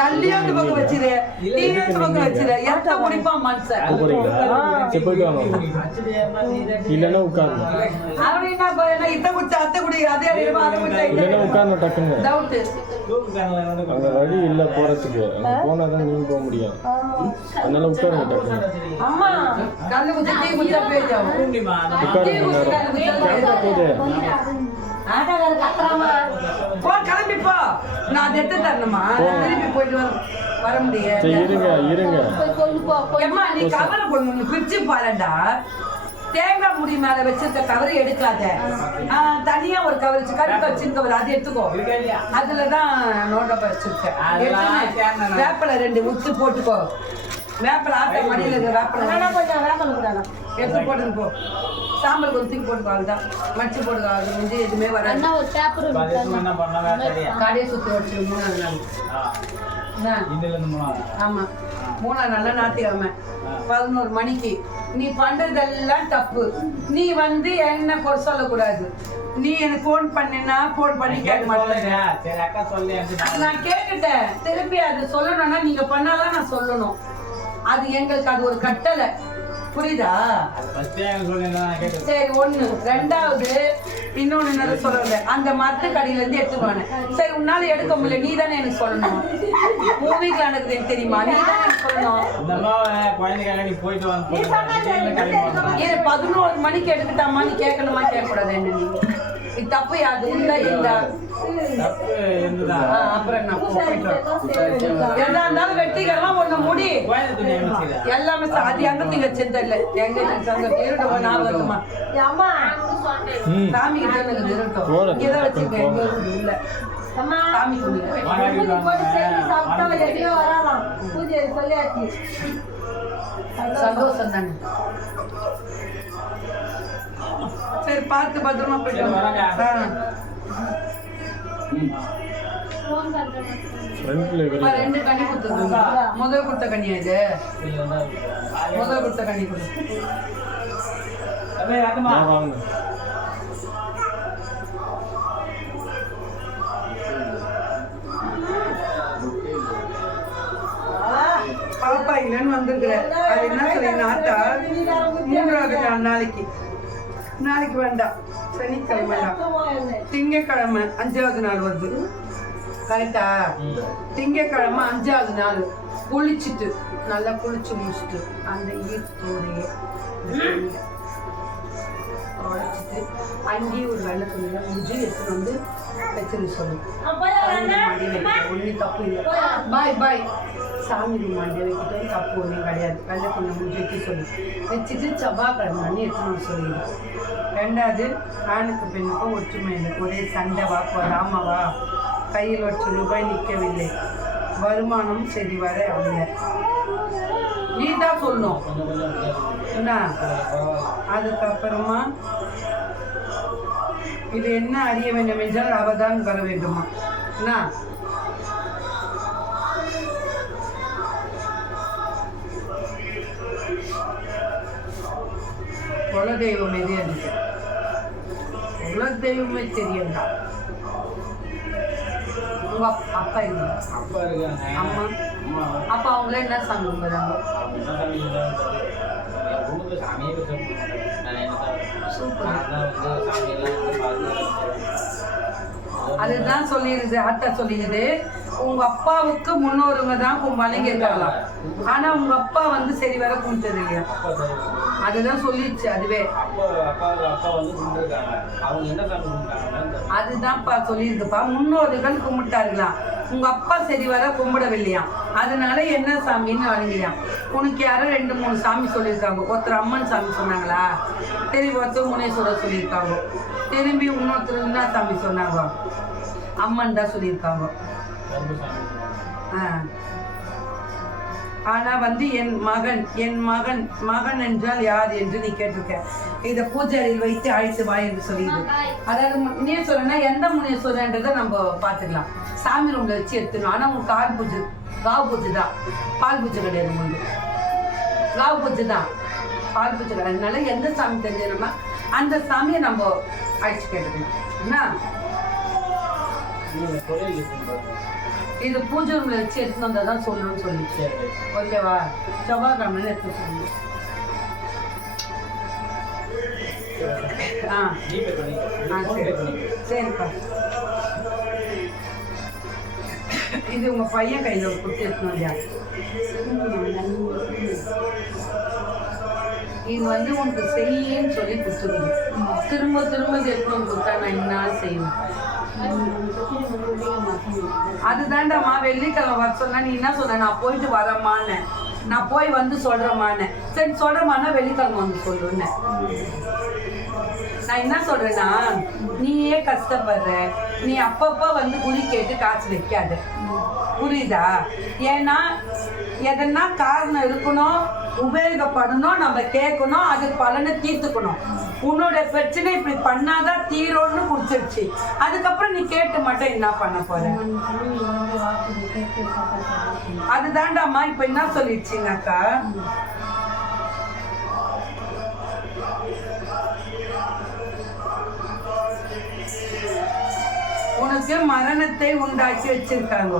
கல்யாணத்து பக்கம் வச்சிரு, டீ பக்கம் வச்சிரு. எத்த குடிப்பான் மனுஷன். அவன் என்ன இத்த குடிச்சா அத்தை குடி, அதே டவுட். அங்க வழி இல்ல போறதுக்கு, அங்க போனாதான் நீங்க போக முடியும். அதனால உட்காருங்க டக்குனு. அம்மா கல்லு குச்சி டீ குடிச்சா பேஜாவும். கிளம்பி போ, நான் எடுத்து தரணுமா? திருப்பி போயிட்டு வர முடியாது. இருங்க நீ கவலை போடணும். பிரிச்சு பாருடா, தேங்காய் முடி மேல வச்சிருக்க கவரை எடுக்காத. தனியா ஒரு கவர் கருப்பு வச்சிருக்க கவர் அது எடுத்துக்கோ. அதுலதான் நோட்ட வச்சிருக்கேன். வேப்பலை 2 உத்து போட்டுக்கோ. வேப்பலை ஆட்ட மடியில இருக்க வேப்பலை எடுத்து போட்டுன்னு போ. சாம்பல் கொஞ்சம் போட்டுக்கோ. அதுதான் மடிச்சு போட்டுக்கோ. அது வந்து எதுவுமே வராது. கடையை சுத்தி வச்சிரு 3ஆவது நாள். ஆமா 3ஆவது நாள் ஞாயிற்றுக்கிழமை 11 மணிக்கு நீ பண்றதெல்லாம் தப்பு. நீ வந்து என்ன குறை சொல்லக்கூடாது. நீ எனக்கு ஃபோன் பண்ணினா ஃபோன் பண்ணி கேட்க மாட்டேன். சரி அக்கா சொல்லி நான் கேட்டுட்டேன். திருப்பி அது சொல்லணும்னா நீங்க பண்ணாதான் நான் சொல்லணும். அது எங்களுக்கு அது ஒரு கட்டளை. புரியுதா? சரி, ஒண்ணு. ரெண்டாவது இன்னொன்னு என்ன சொல்றது, அந்த மரத்து கடையில இருந்து எடுத்துருவானு. சரி, உன்னால எடுக்க முடியல, நீ தானே எனக்கு சொல்லணும். மூவிக்கு நடக்குது எனக்கு தெரியுமா, நீ தானே எனக்கு சொல்லணும். 11 மணிக்கு எடுத்துட்டாமா, நீ கேட்கணுமா கேட்கக்கூடாது என்ன? நீ இது தப்பு. அது உண்டா இருந்தா அப்புறம் எதா இருந்தாலும் வெற்றிகரமா ஒண்ணு முடி. எல்லாமே அது எங்க வச்சிருந்தல எங்க இருட்டோம் நான் வருமா சாமி கிட்ட இருட்டோம் இதை வச்சிருக்கேன். எங்க இல்ல சாமி சந்தோஷம் தானே. சரி, பார்த்து பத்திரமா போயிட்டு. ரெண்டு கனி கொடுத்துருங்க. முதல் கொடுத்த கனியா இது? முதல் கொடுத்த கனி கொடு. பாப்பா இல்லைன்னு வந்துருக்குற. அது என்ன சொல்றீங்க ஆத்தா? 3வது நாள் நாளைக்கு வேண்டாம், சனிக்கிழமை திங்கக்கிழமை 5வது நாள் வருது. கரெக்டா? திங்கக்கிழமை 5வது நாள் குளிச்சுட்டு நல்லா குளிச்சு முடிச்சுட்டு அந்த ஈரத்தோடைய உழைச்சிட்டு அங்கேயும் ஒரு வெள்ளை துணியில முடிஞ்சு எடுத்துட்டு வந்து வச்சிருந்து சொல்லு. ஒன்றும் தப்பு இல்லை. பாய் பாய். சாமி மாண்டிய வைக்கிட்டு தப்பு ஒன்றும் கிடையாது. வெள்ளை துணி முடிஞ்சு வைக்க சொல்லு. வச்சுட்டு செவ்வாய்க்கிழமை அண்ணி எடுத்துன்னு சொல்லிடு. ரெண்டாவது, ஆணுக்கு பெண்ணுக்கும் ஒற்றுமை இல்லை. ஒரே சண்டை வா ராமாவா, கையில் 1 ரூபாய் நிற்கவில்லை, வருமானம் சரி வர இல்லை. நீ தான் சொல்லணும் என்ன? அதுக்கப்புறமா இது என்ன அறிய வேண்டும் என்றால் அவதான் வர வேண்டுமா என்ன? குலதெய்வம் எது எனக்கு குலதெய்வமே தெரியண்டா. உங்க அப்பா இல்லை, அம்மா அப்பா அவங்கள என்ன சாமி கும்பிடுறாங்க? அதுதான் சொல்லிடுது. அட்டை சொல்லிடுது, உங்க அப்பாவுக்கு முன்னோருங்க தான் வணங்கி இருக்காங்களாம். ஆனா உங்க அப்பா வந்து சரி வர கும்பிட்டது இல்லையா? அதுதான் சொல்லிடுச்சு. அதுவே அதுதான்ப்பா சொல்லியிருக்குப்பா. முன்னோர்கள் கும்பிட்டார்களாம், உங்க அப்பா சரி வர கும்பிடவில்லையா, அதனால என்ன சாமின்னு வணங்கலையாம். உனக்கு யாரும் 2-3 சாமி சொல்லியிருக்காங்க. ஒருத்தர் அம்மன் சாமி சொன்னாங்களா, திரும்பி ஒருத்தர் முனேஸ்வரர் சொல்லியிருக்காங்க, திரும்பி இன்னொருத்தர் என்ன சாமி சொன்னாங்க, அம்மன் தான் சொல்லியிருக்காங்க. ஆனா வந்து என் மகன் என்றால் யார் என்று நீ கேட்டிருக்க. இதை பூஜையில் வைத்து அழைத்து வா என்று சொல்லிடு. அதாவது முனேஸ்வரன்னா எந்த முனேஸ்வரன்றதை நம்ம பார்த்துக்கலாம். சாமி ரூம்ல வச்சு எடுத்துக்கணும். ஆனா உங்க காவு பூஜை தான், பால் பூஜை கிடையாது. முன்பு காவு பூஜை தான், பால் பூஜை கிடையாது. அதனால எந்த சாமி தெரிஞ்சோம்னா அந்த சாமியை நம்ம அழைச்சி கேட்டுக்கணும். என்ன இது பூஜை ரூம்ல வச்சு எடுத்துன்னு வந்தா தான் சொல்லணும்னு சொல்லிச்சு. ஓகேவா? செவ்வாய்க்கிழமை எடுத்து சொல்லு. சரிப்பா. இது உங்க பையன் கையில கொடுத்து எடுத்துன்னு வந்தியா? இது வந்து உனக்கு செய்யன்னு சொல்லி கொடுத்துருது. திரும்ப எடுத்துன்னு கொடுத்தா நான் என்ன செய்வேன்? அதுதான்டாமா வெள்ளிக்கிழமை வர சொன்னா நீ என்ன சொன்ன? நான் போயிட்டு வரமான்னு, நான் போய் வந்து சொல்றேமான்னு. சரி சொல்றமானா வெள்ளிக்கிழமை வந்து சொல்லுன்னு. நான் என்ன சொல்றேன்னா, நீயே கஷ்டப்படுற, நீ அப்பப்போ வந்து குறி கேட்டு காசு வைக்காத. புரியுதா? ஏன்னா எதனா காரணம் இருக்கணும், உபயோகப்படணும், நம்ம கேட்கணும், அது பலனை தீர்த்துக்கணும். உன்னோட பிரச்சனை இப்படி பண்ணாதான் தீரோன்னு குடிச்சிருச்சு. அதுக்கப்புறம் நீ கேட்டு மட்டும் என்ன பண்ண போற? அதுதான்டாமா இப்ப என்ன சொல்லிடுச்சுனாக்கா, உனக்கு மரணத்தை உண்டாக்கி வச்சிருக்காங்க.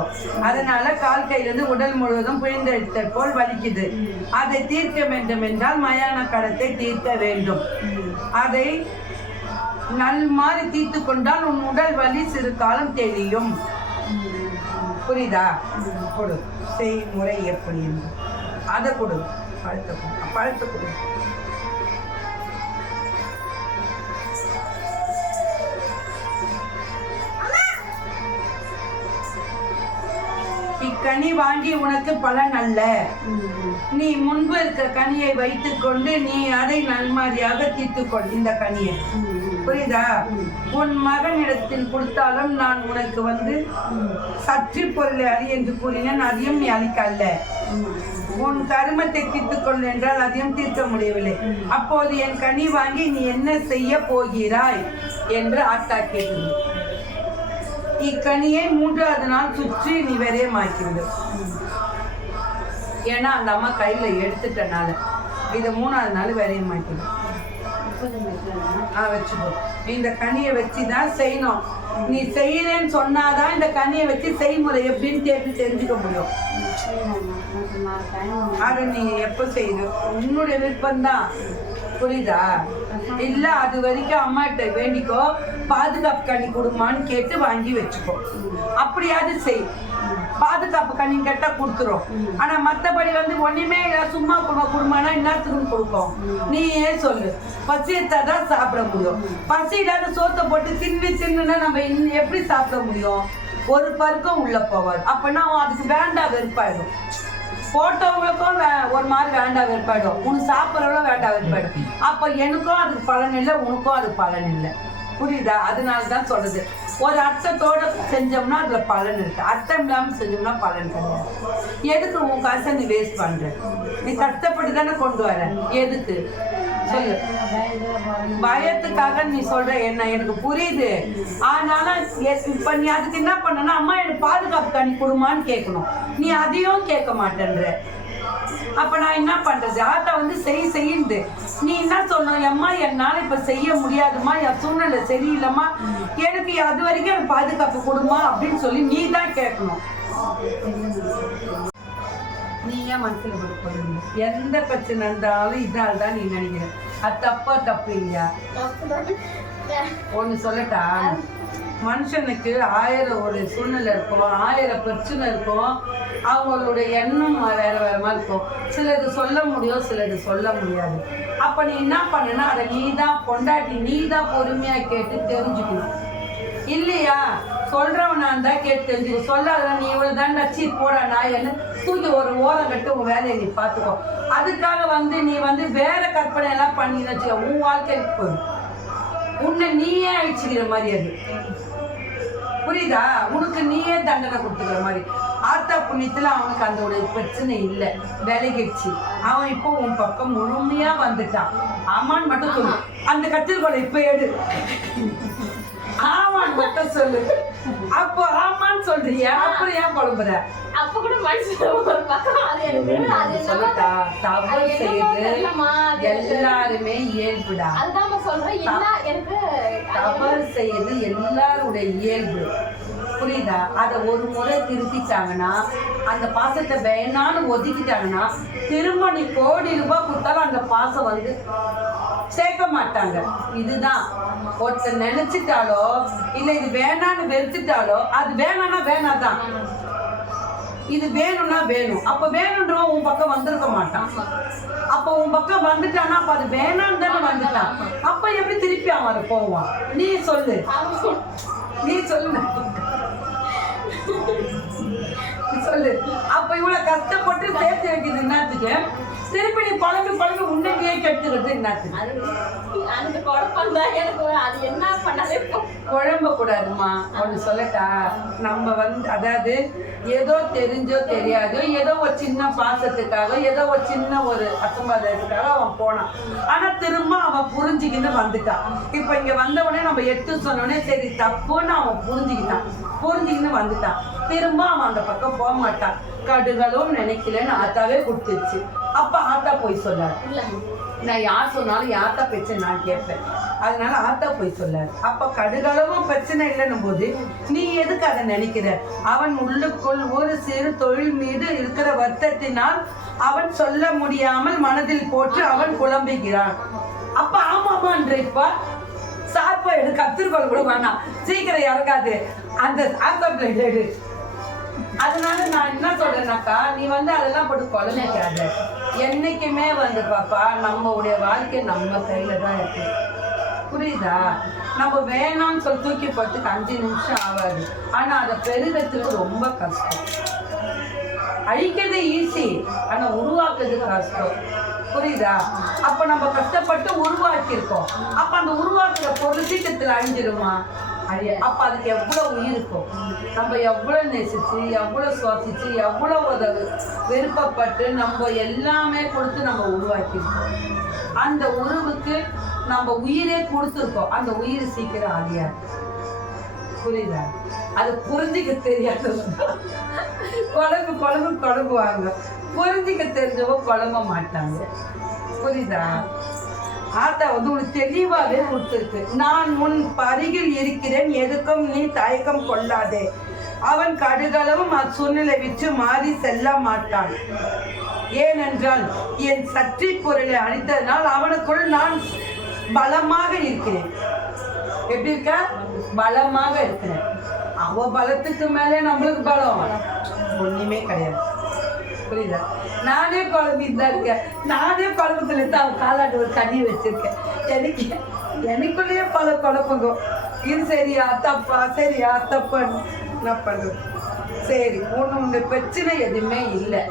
அதனால கால் கையிலிருந்து உடல் முழுவதும் பிழிந்தெடுத்த போல் வலிக்குது. அதை தீர்க்க வேண்டும் என்றால் மயான கடத்தை தீர்க்க வேண்டும். அதை மாதிரி தீர்த்து கொண்டால் உன் உடல் வலி சிறு காலம் தெரியும். புரியுதா? கொடு செய்முறை எப்படி என்று அதை கொடு. பழத்தை கொடு. இக்கனி வாங்கி உனக்கு பலன் அல்ல. நீ முன்பு இருக்க கனியை வைத்துக் கொண்டு நீ அதை நன்மாதிரியாக தீர்த்துக்கொள். இந்த கனியை புரியுதா? உன் மகனிடத்தில் கொடுத்தாலும் நான் உனக்கு சற்று பொருளை அளி என்று கூறினேன், அதையும் நீ அளிக்கல்ல. உன் கருமத்தை தீர்த்துக்கொள் என்றால் அதையும் தீர்க்க முடியவில்லை. அப்போது என் கனி வாங்கி நீ என்ன செய்ய போகிறாய் என்று ஆத்தா கேட்டது. இக்கனியை 3வது நாள் சுற்றி நீ விரயமாக்கிவிடு. ஏன்னா அந்த அம்மா கையில எடுத்துட்டனால இதை 3வது நாள் விரயமாக்கிடு. வச்சுக்கோ. இந்த கனியை வச்சுதான் செய்யணும். நீ செய்யறேன்னு சொன்னாதான் இந்த கனியை வச்சு செய்முறை எப்படின்னு கேட்டு தெரிஞ்சுக்க முடியும். அதை நீ எப்ப செய்யுது உன்னுடைய விருப்பம்தான். புரியுதா? இல்ல அது வரைக்கும் அம்மாட்ட வேண்டிக்கோ, பாதுகாப்பு கனி கொடுமான்னு கேட்டு வாங்கி வச்சுக்கோ. அப்படியாவது செய். பாதுகாப்பு கனி கேட்டா கொடுத்துரும். ஆனா மத்தபடி ஒண்ணுமே இல்ல சும்மா குடும்பம்னா என்னத்துக்குன்னு கொடுப்போம். நீ ஏன் சொல்லு. பசி எடுத்தாதான் சாப்பிட முடியும். பசி இல்லாத சோத்தை போட்டு தின்னுன்னா நம்ம எப்படி சாப்பிட முடியும்? ஒரு பருக்கம் உள்ள போவாது. அப்பனா அதுக்கு வேண்டாம் வெறுப்பாயிடும். போட்டவங்களுக்கும் ஒரு மாதிரி வேண்டாம் வெறுப்பாயிடும். உனக்கு சாப்பிட்றவங்களும் வேண்டாம் வெறுப்பாயிடும். அப்ப எனக்கும் அதுக்கு பலன் இல்லை, உனக்கும் அது பலன் இல்லை. புரியுதா? அதனாலதான் சொல்றது. ஒரு அர்த்தத்தோட செஞ்சோம்னா அதுல பலன் இருக்கு. அர்த்தம் இல்லாம செஞ்சோம்னா பலன் கிடையாது. எதுக்கு உன் காசை நீ வேஸ்ட் பண்ற? நீ கஷ்டப்பட்டு தானே கொண்டு வர. எதுக்கு சொல்லு? பயத்துக்காக நீ சொல்ற. என்ன எனக்கு புரியுது. ஆனாலும் இப்ப நீ அதுக்கு என்ன பண்ணனா, அம்மா எனக்கு பாதுகாப்பு கனி கொடுமான்னு கேட்கணும். நீ அதையும் கேட்க மாட்டேன்ற. அப்ப நான் என்ன பண்றது? ஆத்தா செய்யுது. நீ என்ன சொன்ன? அம்மா என்னால இப்ப செய்ய முடியாதுமா, என் சூழ்நிலை சரியில்லைம்மா, எனக்கு அது வரைக்கும் எனக்கு பாதுகாப்பு கொடுமா அப்படின்னு சொல்லி நீ தான் கேட்கணும். நீ ஏன் மனசுல கொடுக்கணும்? எந்த பிரச்சனை இருந்தாலும் இதால் தான் நீ நினைக்கிற. அது தப்பு இல்லையா? ஒண்ணு சொல்லட்டா? மனுஷனுக்கு 1000 ஒரு சூழ்நிலை இருக்கும், 1000 பிரச்சனை இருக்கும். அவங்களுடைய எண்ணம் வேற மாதிரி இருக்கும். சிலது சொல்ல முடியும், சிலது சொல்ல முடியாது. அப்ப நீ என்ன பண்ணுனா, அதை நீ தான் பொண்டாட்டி, நீ தான் பொறுமையா கேட்டு தெரிஞ்சுக்கணும். இல்லையா? சொல்றவனா இருந்தா கேட்டு தெரிஞ்சுக்கோ. சொல்லாத நீ இவ்வளவு தான் நச்சு போடா நான் என்ன தூக்கி ஒரு ஓரம் கட்டு உன் வேலையை நீ பார்த்துக்கோ. அதுக்காக நீ வேற கற்பனை எல்லாம் பண்ணி வச்சுக்க, உன் வாழ்க்கைக்கு போயிடும். உன்னை நீயே அழிச்சுக்கிற மாதிரி அது. புரியுதா? உனக்கு நீயே தண்டனை கொடுத்துக்கிற மாதிரி. ஆத்தா புண்ணியத்துல அவனுக்கு அந்த ஒரு பிரச்சனை இல்லை, விலகிடுச்சு. அவன் இப்போ உன் பக்கம் முழுமையா வந்துட்டான். ஆமான்னு மட்டும் சொல்லு. அந்த கத்திரிக்கோளை இப்ப எடு. ஆமான்னு மட்டும் சொல்லு. அப்போ ஆமான்னு சொல்றியா? அப்புறம் ஏன் குழம்புற? அப்ப கூட சொல்லட்டா? தவறு செய்யுது எல்லாருமே இயல்புடா. தவறு செய்யுது எல்லாருடைய இயல்பு. புரியுதா? அதை ஒரு முறை திருத்திட்டாங்கன்னா, அந்த பாசத்தை வேணான்னு ஒதுக்கிட்டாங்கன்னா, திரும்ப நீ கோடி ரூபாய் கொடுத்தாலும் அந்த பாசம் சேர்க்க மாட்டாங்க. இதுதான். ஒருத்தர் நினைச்சிட்டாலோ இல்ல இது வேணான்னு வெறுத்துட்டாலோ, அது வேணான்னா வேணாதான், இது வேணும்னா வேணும். அப்ப வேணுன்றவன் உன் பக்கம் வந்திருக்க மாட்டான். அப்ப உன் பக்கம் வந்துட்டானா அப்ப அது வேணான்னு தானே வந்துட்டான். அப்ப எப்படி திருப்பி அவன் போவான்? நீ சொல்லு. சொல்லு. அப்ப இவ்வளவு கஷ்டப்பட்டு சேர்த்து வைக்கிறது என்னத்துக்கு? திருப்பி நீ பழகு உன்னைக்கே கெடுத்துக்கிறது என்னத்துக்கு? குழம்ப கூடாதுமா. ஒண்ணு சொல்லட்டா? நம்ம அதாவது ஏதோ தெரிஞ்சோ தெரியாதோ ஏதோ ஒரு சின்ன பாசத்துக்காக ஏதோ ஒரு சின்ன ஒரு அசம்பாதத்துக்காக அவன் போனான். ஆனா திரும்ப அவன் புரிஞ்சுக்கின்னு வந்துட்டான். இப்ப இங்க வந்தவனே நம்ம எட்டு சொன்னோடனே சரி தப்புன்னு அவன் புரிஞ்சுக்கின்னு வந்துட்டான். திரும்ப அவன் அந்த பக்கம் போக மாட்டான். கடுகளும் நினைக்கலன்னு ஆத்தாவே கொடுத்துருச்சு. அப்ப ஆத்தா போய் சொல்லாரு. நான் யார் சொன்னாலும் யாத்தா பிரச்சனை நான் கேட்பேன். அதனால ஆத்தா போய் சொல்லாரு. அப்ப கடுகளவும் பிரச்சனை இல்லைன்னும் போது நீ எதுக்கு அதை நினைக்கிற? அவன் உள்ளுக்குள் ஒரு சிறு தொழில் மீது இருக்கிற வருத்தத்தினால் அவன் சொல்ல முடியாமல் மனதில் போட்டு அவன் குழம்புகிறான். அப்ப ஆமாமான்றப்பா சாப்பா எடு, கத்திரிக்கோள் கூட வேணாம், சீக்கிரம் இறக்காது, அந்த ஆத்தா எடு. அதனால நான் என்ன சொல்றேன்னாக்கா, நீ அதெல்லாம் போட்டு குழந்தைக்காத. என்னைக்குமே பாப்பா நம்மளுடைய வாழ்க்கை நம்ம கையில தான் இருக்கு. புரியுதா? நம்ம வேணாம்னு சொல்லி தூக்கி போறதுக்கு 5 நிமிஷம் ஆகாது. ஆனா அதை பெருகிறதுக்கு ரொம்ப கஷ்டம். அழிக்கிறது ஈஸி, ஆனா உருவாக்குறது கஷ்டம். புரியுதா? அப்ப நம்ம கஷ்டப்பட்டு உருவாக்கி இருக்கோம். அப்ப அந்த உருவாக்குற பொருள் சீக்கிரத்துல அழிஞ்சிருமா? அப்ப அதுக்கு எவ்வளவு உயிர் இருக்கும். நம்ம எவ்வளவு நேசிச்சு, எவ்வளவு சுவாசிச்சு, எவ்வளவு விருப்பப்பட்டு நம்ம எல்லாமே கொடுத்து நம்ம உருவாக்கியிருக்கோம். அந்த உருவுக்கு நம்ம உயிரே கொடுத்துருக்கோம். அந்த உயிர் சீக்கிரம் அழியாது. புரியுதா? அது புரிஞ்சிக்க தெரியாதவங்க குழம்புவாங்க, புரிஞ்சிக்க தெரிஞ்சவங்க குழம்ப மாட்டாங்க. புரியுதா? ஆத்தா உனக்கு தெளிவாகவே கொடுத்துருக்கு. நான் உன் அருகில் இருக்கிறேன், எதுக்கும் நீ தயக்கம் கொள்ளாதே. அவன் கடுகளவும் அச்சூழ்நிலை விட்டு மாறி செல்ல மாட்டான். ஏனென்றால் என் சற்றி பொருளை அளித்ததனால் அவனுக்குள் நான் பலமாக இருக்கிறேன். எப்படி இருக்க? பலமாக இருக்கிறேன். அவ பலத்துக்கு மேலே நம்மளுக்கு பலம் ஒண்ணுமே கிடையாது. புரியுதா? நானே குழம்பிட்டு தான் இருக்கேன். நானே குழம்புக்குள்ள தான் அவன் காலாண்டு ஒரு தண்ணி வச்சிருக்கேன். எனக்குள்ளேயே பல குழப்பங்க. இது சரியா தப்பா, சரியா தப்பான்னு என்ன பண்றது? சரி, உன்னுடைய பிரச்சனை எதுவுமே இல்லை.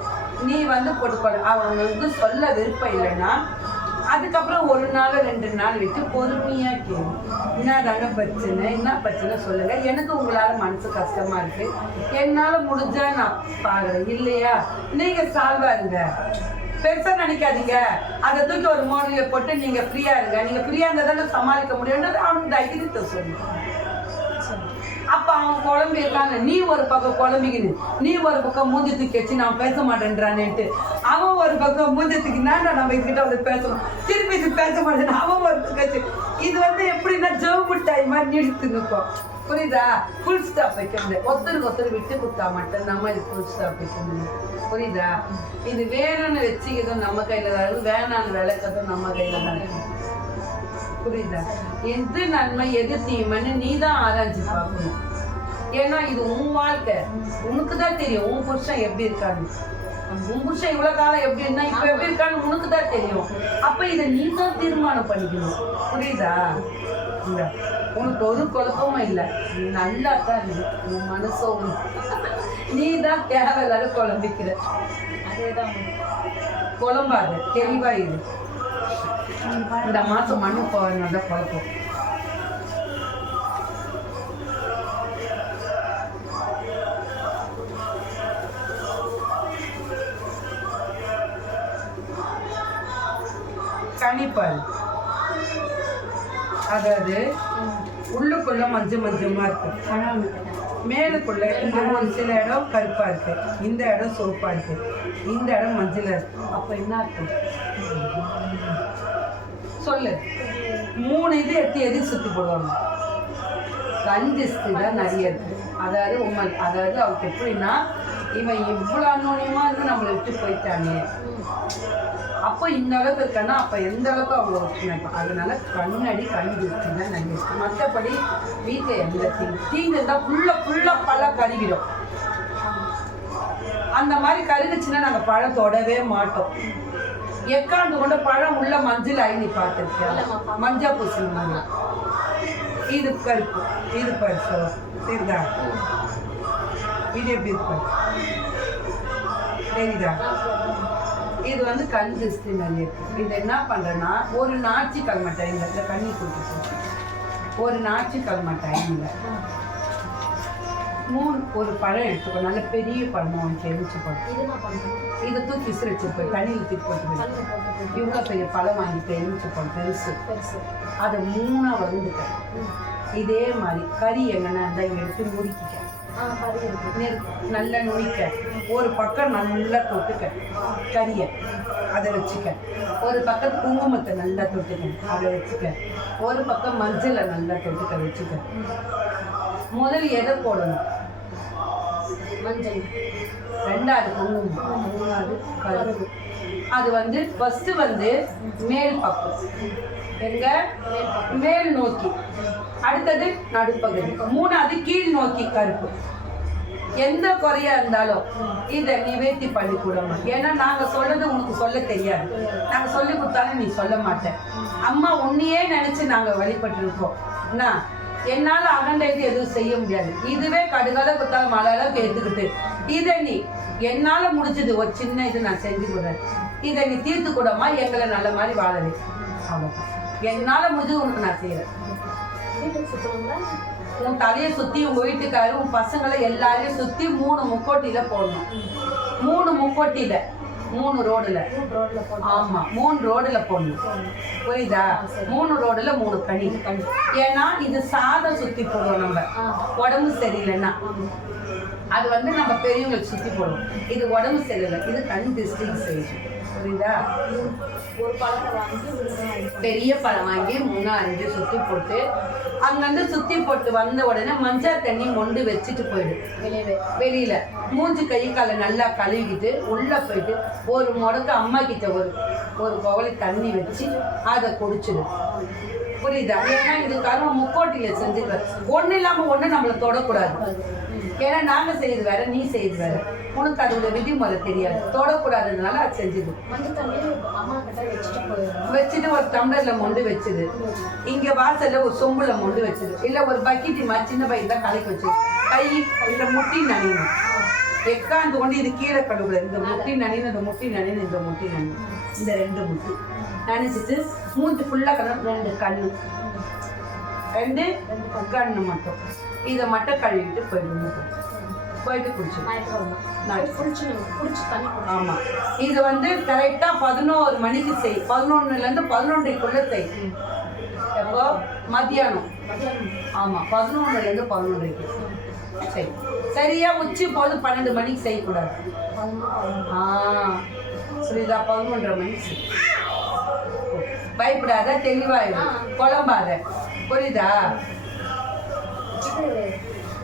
நீ போட்டுக்கொள்ள. அவங்களுக்கு சொல்ல விருப்பம் இல்லைன்னா அதுக்கப்புறம் 1 நாள் 2 நாள் விட்டு பொறுமையா கேளு. என்னதாங்க பிரச்சனை, என்ன பிரச்சனை சொல்லுங்க. எனக்கு உங்களால மனசு கஷ்டமா இருக்கு, என்னால முடிஞ்சா நான் பாக்குறேன். இல்லையா நீங்க சால்வா இருங்க, பெருசா நினைக்காதீங்க. அதை தூக்கி ஒரு மோடியில போட்டு நீங்க ஃப்ரீயா இருங்க. நீங்க ஃப்ரீயா இருந்தா சமாளிக்க முடியும்ன்றது அவனுக்கு தைரியத்தை சொல்லுங்க. அப்ப அவன் குழம்பி இருக்காங்க, நீ ஒரு பக்கம் குழம்பிக்கின்னு, நீ ஒரு பக்கம் மூஞ்சி தூக்கி வச்சு நான் பேச மாட்டேன்றான்ட்டு, அவன் ஒரு பக்கம் மூஞ்சி தூக்கி நம்ம கிட்ட பேசணும், திருப்பி இது பேச மாட்டேன் அவன் ஒரு பக்கம் வச்சு. இது எப்படின்னா ஜவுமுட்டாய் மாதிரி நீடித்து நிற்கும். புரியுதா? ஃபுல் ஸ்டாப் வைக்க முடியாது. ஒருத்தருக்கு விட்டு கொடுத்தா மட்டும் நம்ம இது ஃபுல் ஸ்டாப் வைக்க முடியும். புரியுதா? இது வேணும்னு வச்சுக்கிறதும் நம்ம கையில தான் இருக்கு, வேணான்னு விளக்கதும் நம்ம கையில தான் இருக்கு. புரியுதா? எது நன்மை எது தீமைன்னு நீ தான் ஆராய்ச்சி பார்க்கணும். ஏன்னா இது உன் வாழ்க்கை, உனக்கு தான் தெரியும். உன் புருஷன் எப்படி இருக்கான்னு, உன் புருஷன் இவ்வளவு காலம் எப்படி இருந்தா இப்ப எப்படி இருக்கான்னு உனக்கு தான் தெரியும். அப்ப இதை நீ தான் தீர்மானம் பண்ணிக்கணும். புரியுதா? இந்த உனக்கு ஒரு குழப்பமும் இல்லை, நீ நல்லா தான் இருக்கு. உன் மனசும் நீ தான் தேவையில்லாத குழம்பிக்கிற. அதேதான் குழம்பாது, தெளிவா இரு. இந்த மாசம் மண்ணு போகிறதுனால குழப்பம். கனிப்பால் அதாவது உள்ளுக்குள்ள மஞ்சமா இருக்கு, மேலுக்குள்ள இந்த ஒரு சில இடம் கருப்பா இருக்கு, இந்த இடம் சோப்பா இருக்கு, இந்த இடம் மஞ்சளா இருக்கு. அப்ப என்ன அர்த்தம் சொல்லு? 3 இது எடுத்து எதுக்கு சுத்தி போடுவாங்க? கஞ்சிஸ்து தான் நிறைய இருக்கு. அதாவது அவருக்கு எப்படின்னா, இவன் இவ்வளவு அன்னோனியமா இருந்து நம்மளை விட்டு போயிட்டாங்க. அப்போ இந்த அளவுக்கு இருக்கான்னா அப்ப எந்த அளவுக்கு அவங்க ஒற்றுமைப்பா. அதனால கண்ணடி கஞ்சிஸ்து தான் நிறைய இருக்கு. மற்றபடி வீட்டில் எந்த தீங்கு இருந்தால் ஃபுல்லா பல கருகிடும். அந்த மாதிரி கருகுச்சுன்னா நாங்கள் பழம் தொடவே மாட்டோம். எக்காந்து கொண்ட பழம் உள்ள மஞ்சள் ஐநி பார்த்துருக்கேன், மஞ்சள் பூசணி மாதிரி. இது கருப்பு, இது பரிசு தெரியுதா? இது எப்படி இருக்கு தெரியுதா? இது கஞ்சிஸ்து நிறைய இருக்கு. இது என்ன பண்றேன்னா, ஒரு ஞாயிற்றுக்கிழமை டைம்ல இந்த கண்ணி கொடுத்துட்டு ஒரு ஞாயிற்றுக்கிழமை டைம்ல ஒரு பழம் எடுத்துக்கோ, நல்ல பெரிய பழமா எரிச்சுப்போம். இதை தூக்கி விசிறிச்சுப்போம், தண்ணியில் தூக்கி போட்டு இவ்வளோ பெரிய பழம் வாங்கிட்டு எரிச்சுப்போம் பெருசு. அதை 3 வந்துட்டேன். இதே மாதிரி கறி எங்கன்னா இருந்தால் எடுத்து முறுக்கிட்டேன். கறி இருக்கு. நல்லா நுனிக்க, ஒரு பக்கம் நல்லா தொட்டுக்க கறியை, அதை வச்சுக்க. ஒரு பக்கம் குங்குமத்தை நல்லா தொட்டுக்க, அதை வச்சுக்க. ஒரு பக்கம் மஞ்சளை நல்லா தொட்டுக்க வச்சுக்க. முதல்ல எதை போடணும்? மஞ்சள், ரெண்டாவது குங்குமம், மூணாவது கருப்பு. அது வந்து ஃபர்ஸ்ட் வந்து மேல் பக்கம், எங்க மேல் நோக்கி, அடுத்தது நடுப்பகுதி, மூணாவது கீழ் நோக்கி கருப்பு. எந்த குறையா இருந்தாலும் இதை நிவேத்தி பண்ணி கொடுமா. ஏன்னா நாங்க சொல்றது உனக்கு சொல்ல தெரியாது. நாங்க சொல்லி கொடுத்தாலும் நீ சொல்ல மாட்டேன். அம்மா உன்னையே நினைச்சு நாங்க வழிபட்டு இருக்கோம். என்ன என்னால அகண்டைக்கு எதுவும் செய்ய முடியாது. இதுவே கடுகால குத்தாலும் மழை அளவுக்கு எடுத்துக்கிட்டு இதை நீ என்னால முடிஞ்சது ஒரு சின்ன இது நான் செஞ்சு கொடுறேன். இதை நீ தீர்த்து கூடமா, எங்களை நல்ல மாதிரி வாழவே. அவ்வளோதான் என்னால முடிஞ்சது உனக்கு நான் செய்யறேன். வீட்டுக்கு சுத்தவங்க உன் தலையை சுத்தி உங்க வீட்டுக்காரு உன் பசங்களை எல்லாரையும் சுத்தி 3 முக்கோட்டியில போடணும். 3 முக்கோட்டியில 3 ரோடுல. ரோட்ல போட்டு ஆமா 3 ரோடுல போடணும். புரியுதா? 3 ரோடுல 3 கனி. ஏன்னா இது சாதம் சுத்தி போடுவோம் நம்ம, உடம்பு சரியில்லைன்னா. அது வந்து நம்ம பெரியவங்களுக்கு சுத்தி போடுவோம். இது உடம்பு சரியில்லை, இது கண் திருஷ்டிக்கு செய்யும். புரியுதா? ஒரு பழத்தை வாங்கி பெரிய பழம் வாங்கி 3-5 சுத்தி போட்டு அங்கிருந்து சுத்தி போட்டு வந்த உடனே மஞ்சள் தண்ணி மொண்டு வச்சுட்டு போயிடு வெளியில. மூஞ்சி கை காலை நல்லா கழுவிக்கிட்டு உள்ள போயிட்டு ஒரு முடக்கு அம்மா கிட்ட ஒரு பவளி தண்ணி வச்சு அதை குடிச்சிடு. புரியுதா? ஏன்னா இது கரும முக்கோட்டியில செஞ்சுக்கிறது. ஒண்ணு இல்லாம ஒண்ணு நம்மள தொடக்கூடாது. ஏன்னா நாங்க செய்யுது வேற, நீ செய்யுது வேற. உனக்கு அதோட விதிமுறை தெரியாது, தொடக்கூடாதுனால அது செஞ்சுது. மஞ்சள் தண்ணி அம்மா கிட்ட வச்சுட்டு போயிடும். வச்சுட்டு ஒரு டம்ளர்ல மொண்டு வச்சுது. இங்க வாசல்ல ஒரு சொம்புல மொண்டு வச்சுது. இல்ல ஒரு பக்கெட்டி மாதிரி சின்ன பையன் தான் கலக்கி வச்சு கை இந்த முட்டி நனியணும். எக்காந்து கொண்டு இது கீழே கழுவுல இந்த முட்டி நனின்னு, இந்த முட்டி நனின்னு, இந்த முட்டி நனியும், இந்த 2 முட்டி நினைச்சிட்டு மூஞ்சி ஃபுல்லா கழுவு. 2 கண்ணு, 2 கண்ணு மட்டும் இதை மட்டும் கழுவிட்டு போயிட்டு குடிச்சிடும். ஆமா இது வந்து கரெக்டா 11 மணிக்கு செய். 11ல 11:30 செய். எப்போ? மத்தியானம். ஆமா 11ல 11:30 சரி. சரியா உச்சி போது 12 மணிக்கு செய்யக்கூடாது. புரியுதா? 11:30 மணிக்கு செய். பயப்படாத, தெளிவாயிடும், குழம்பாத. புரியுதா?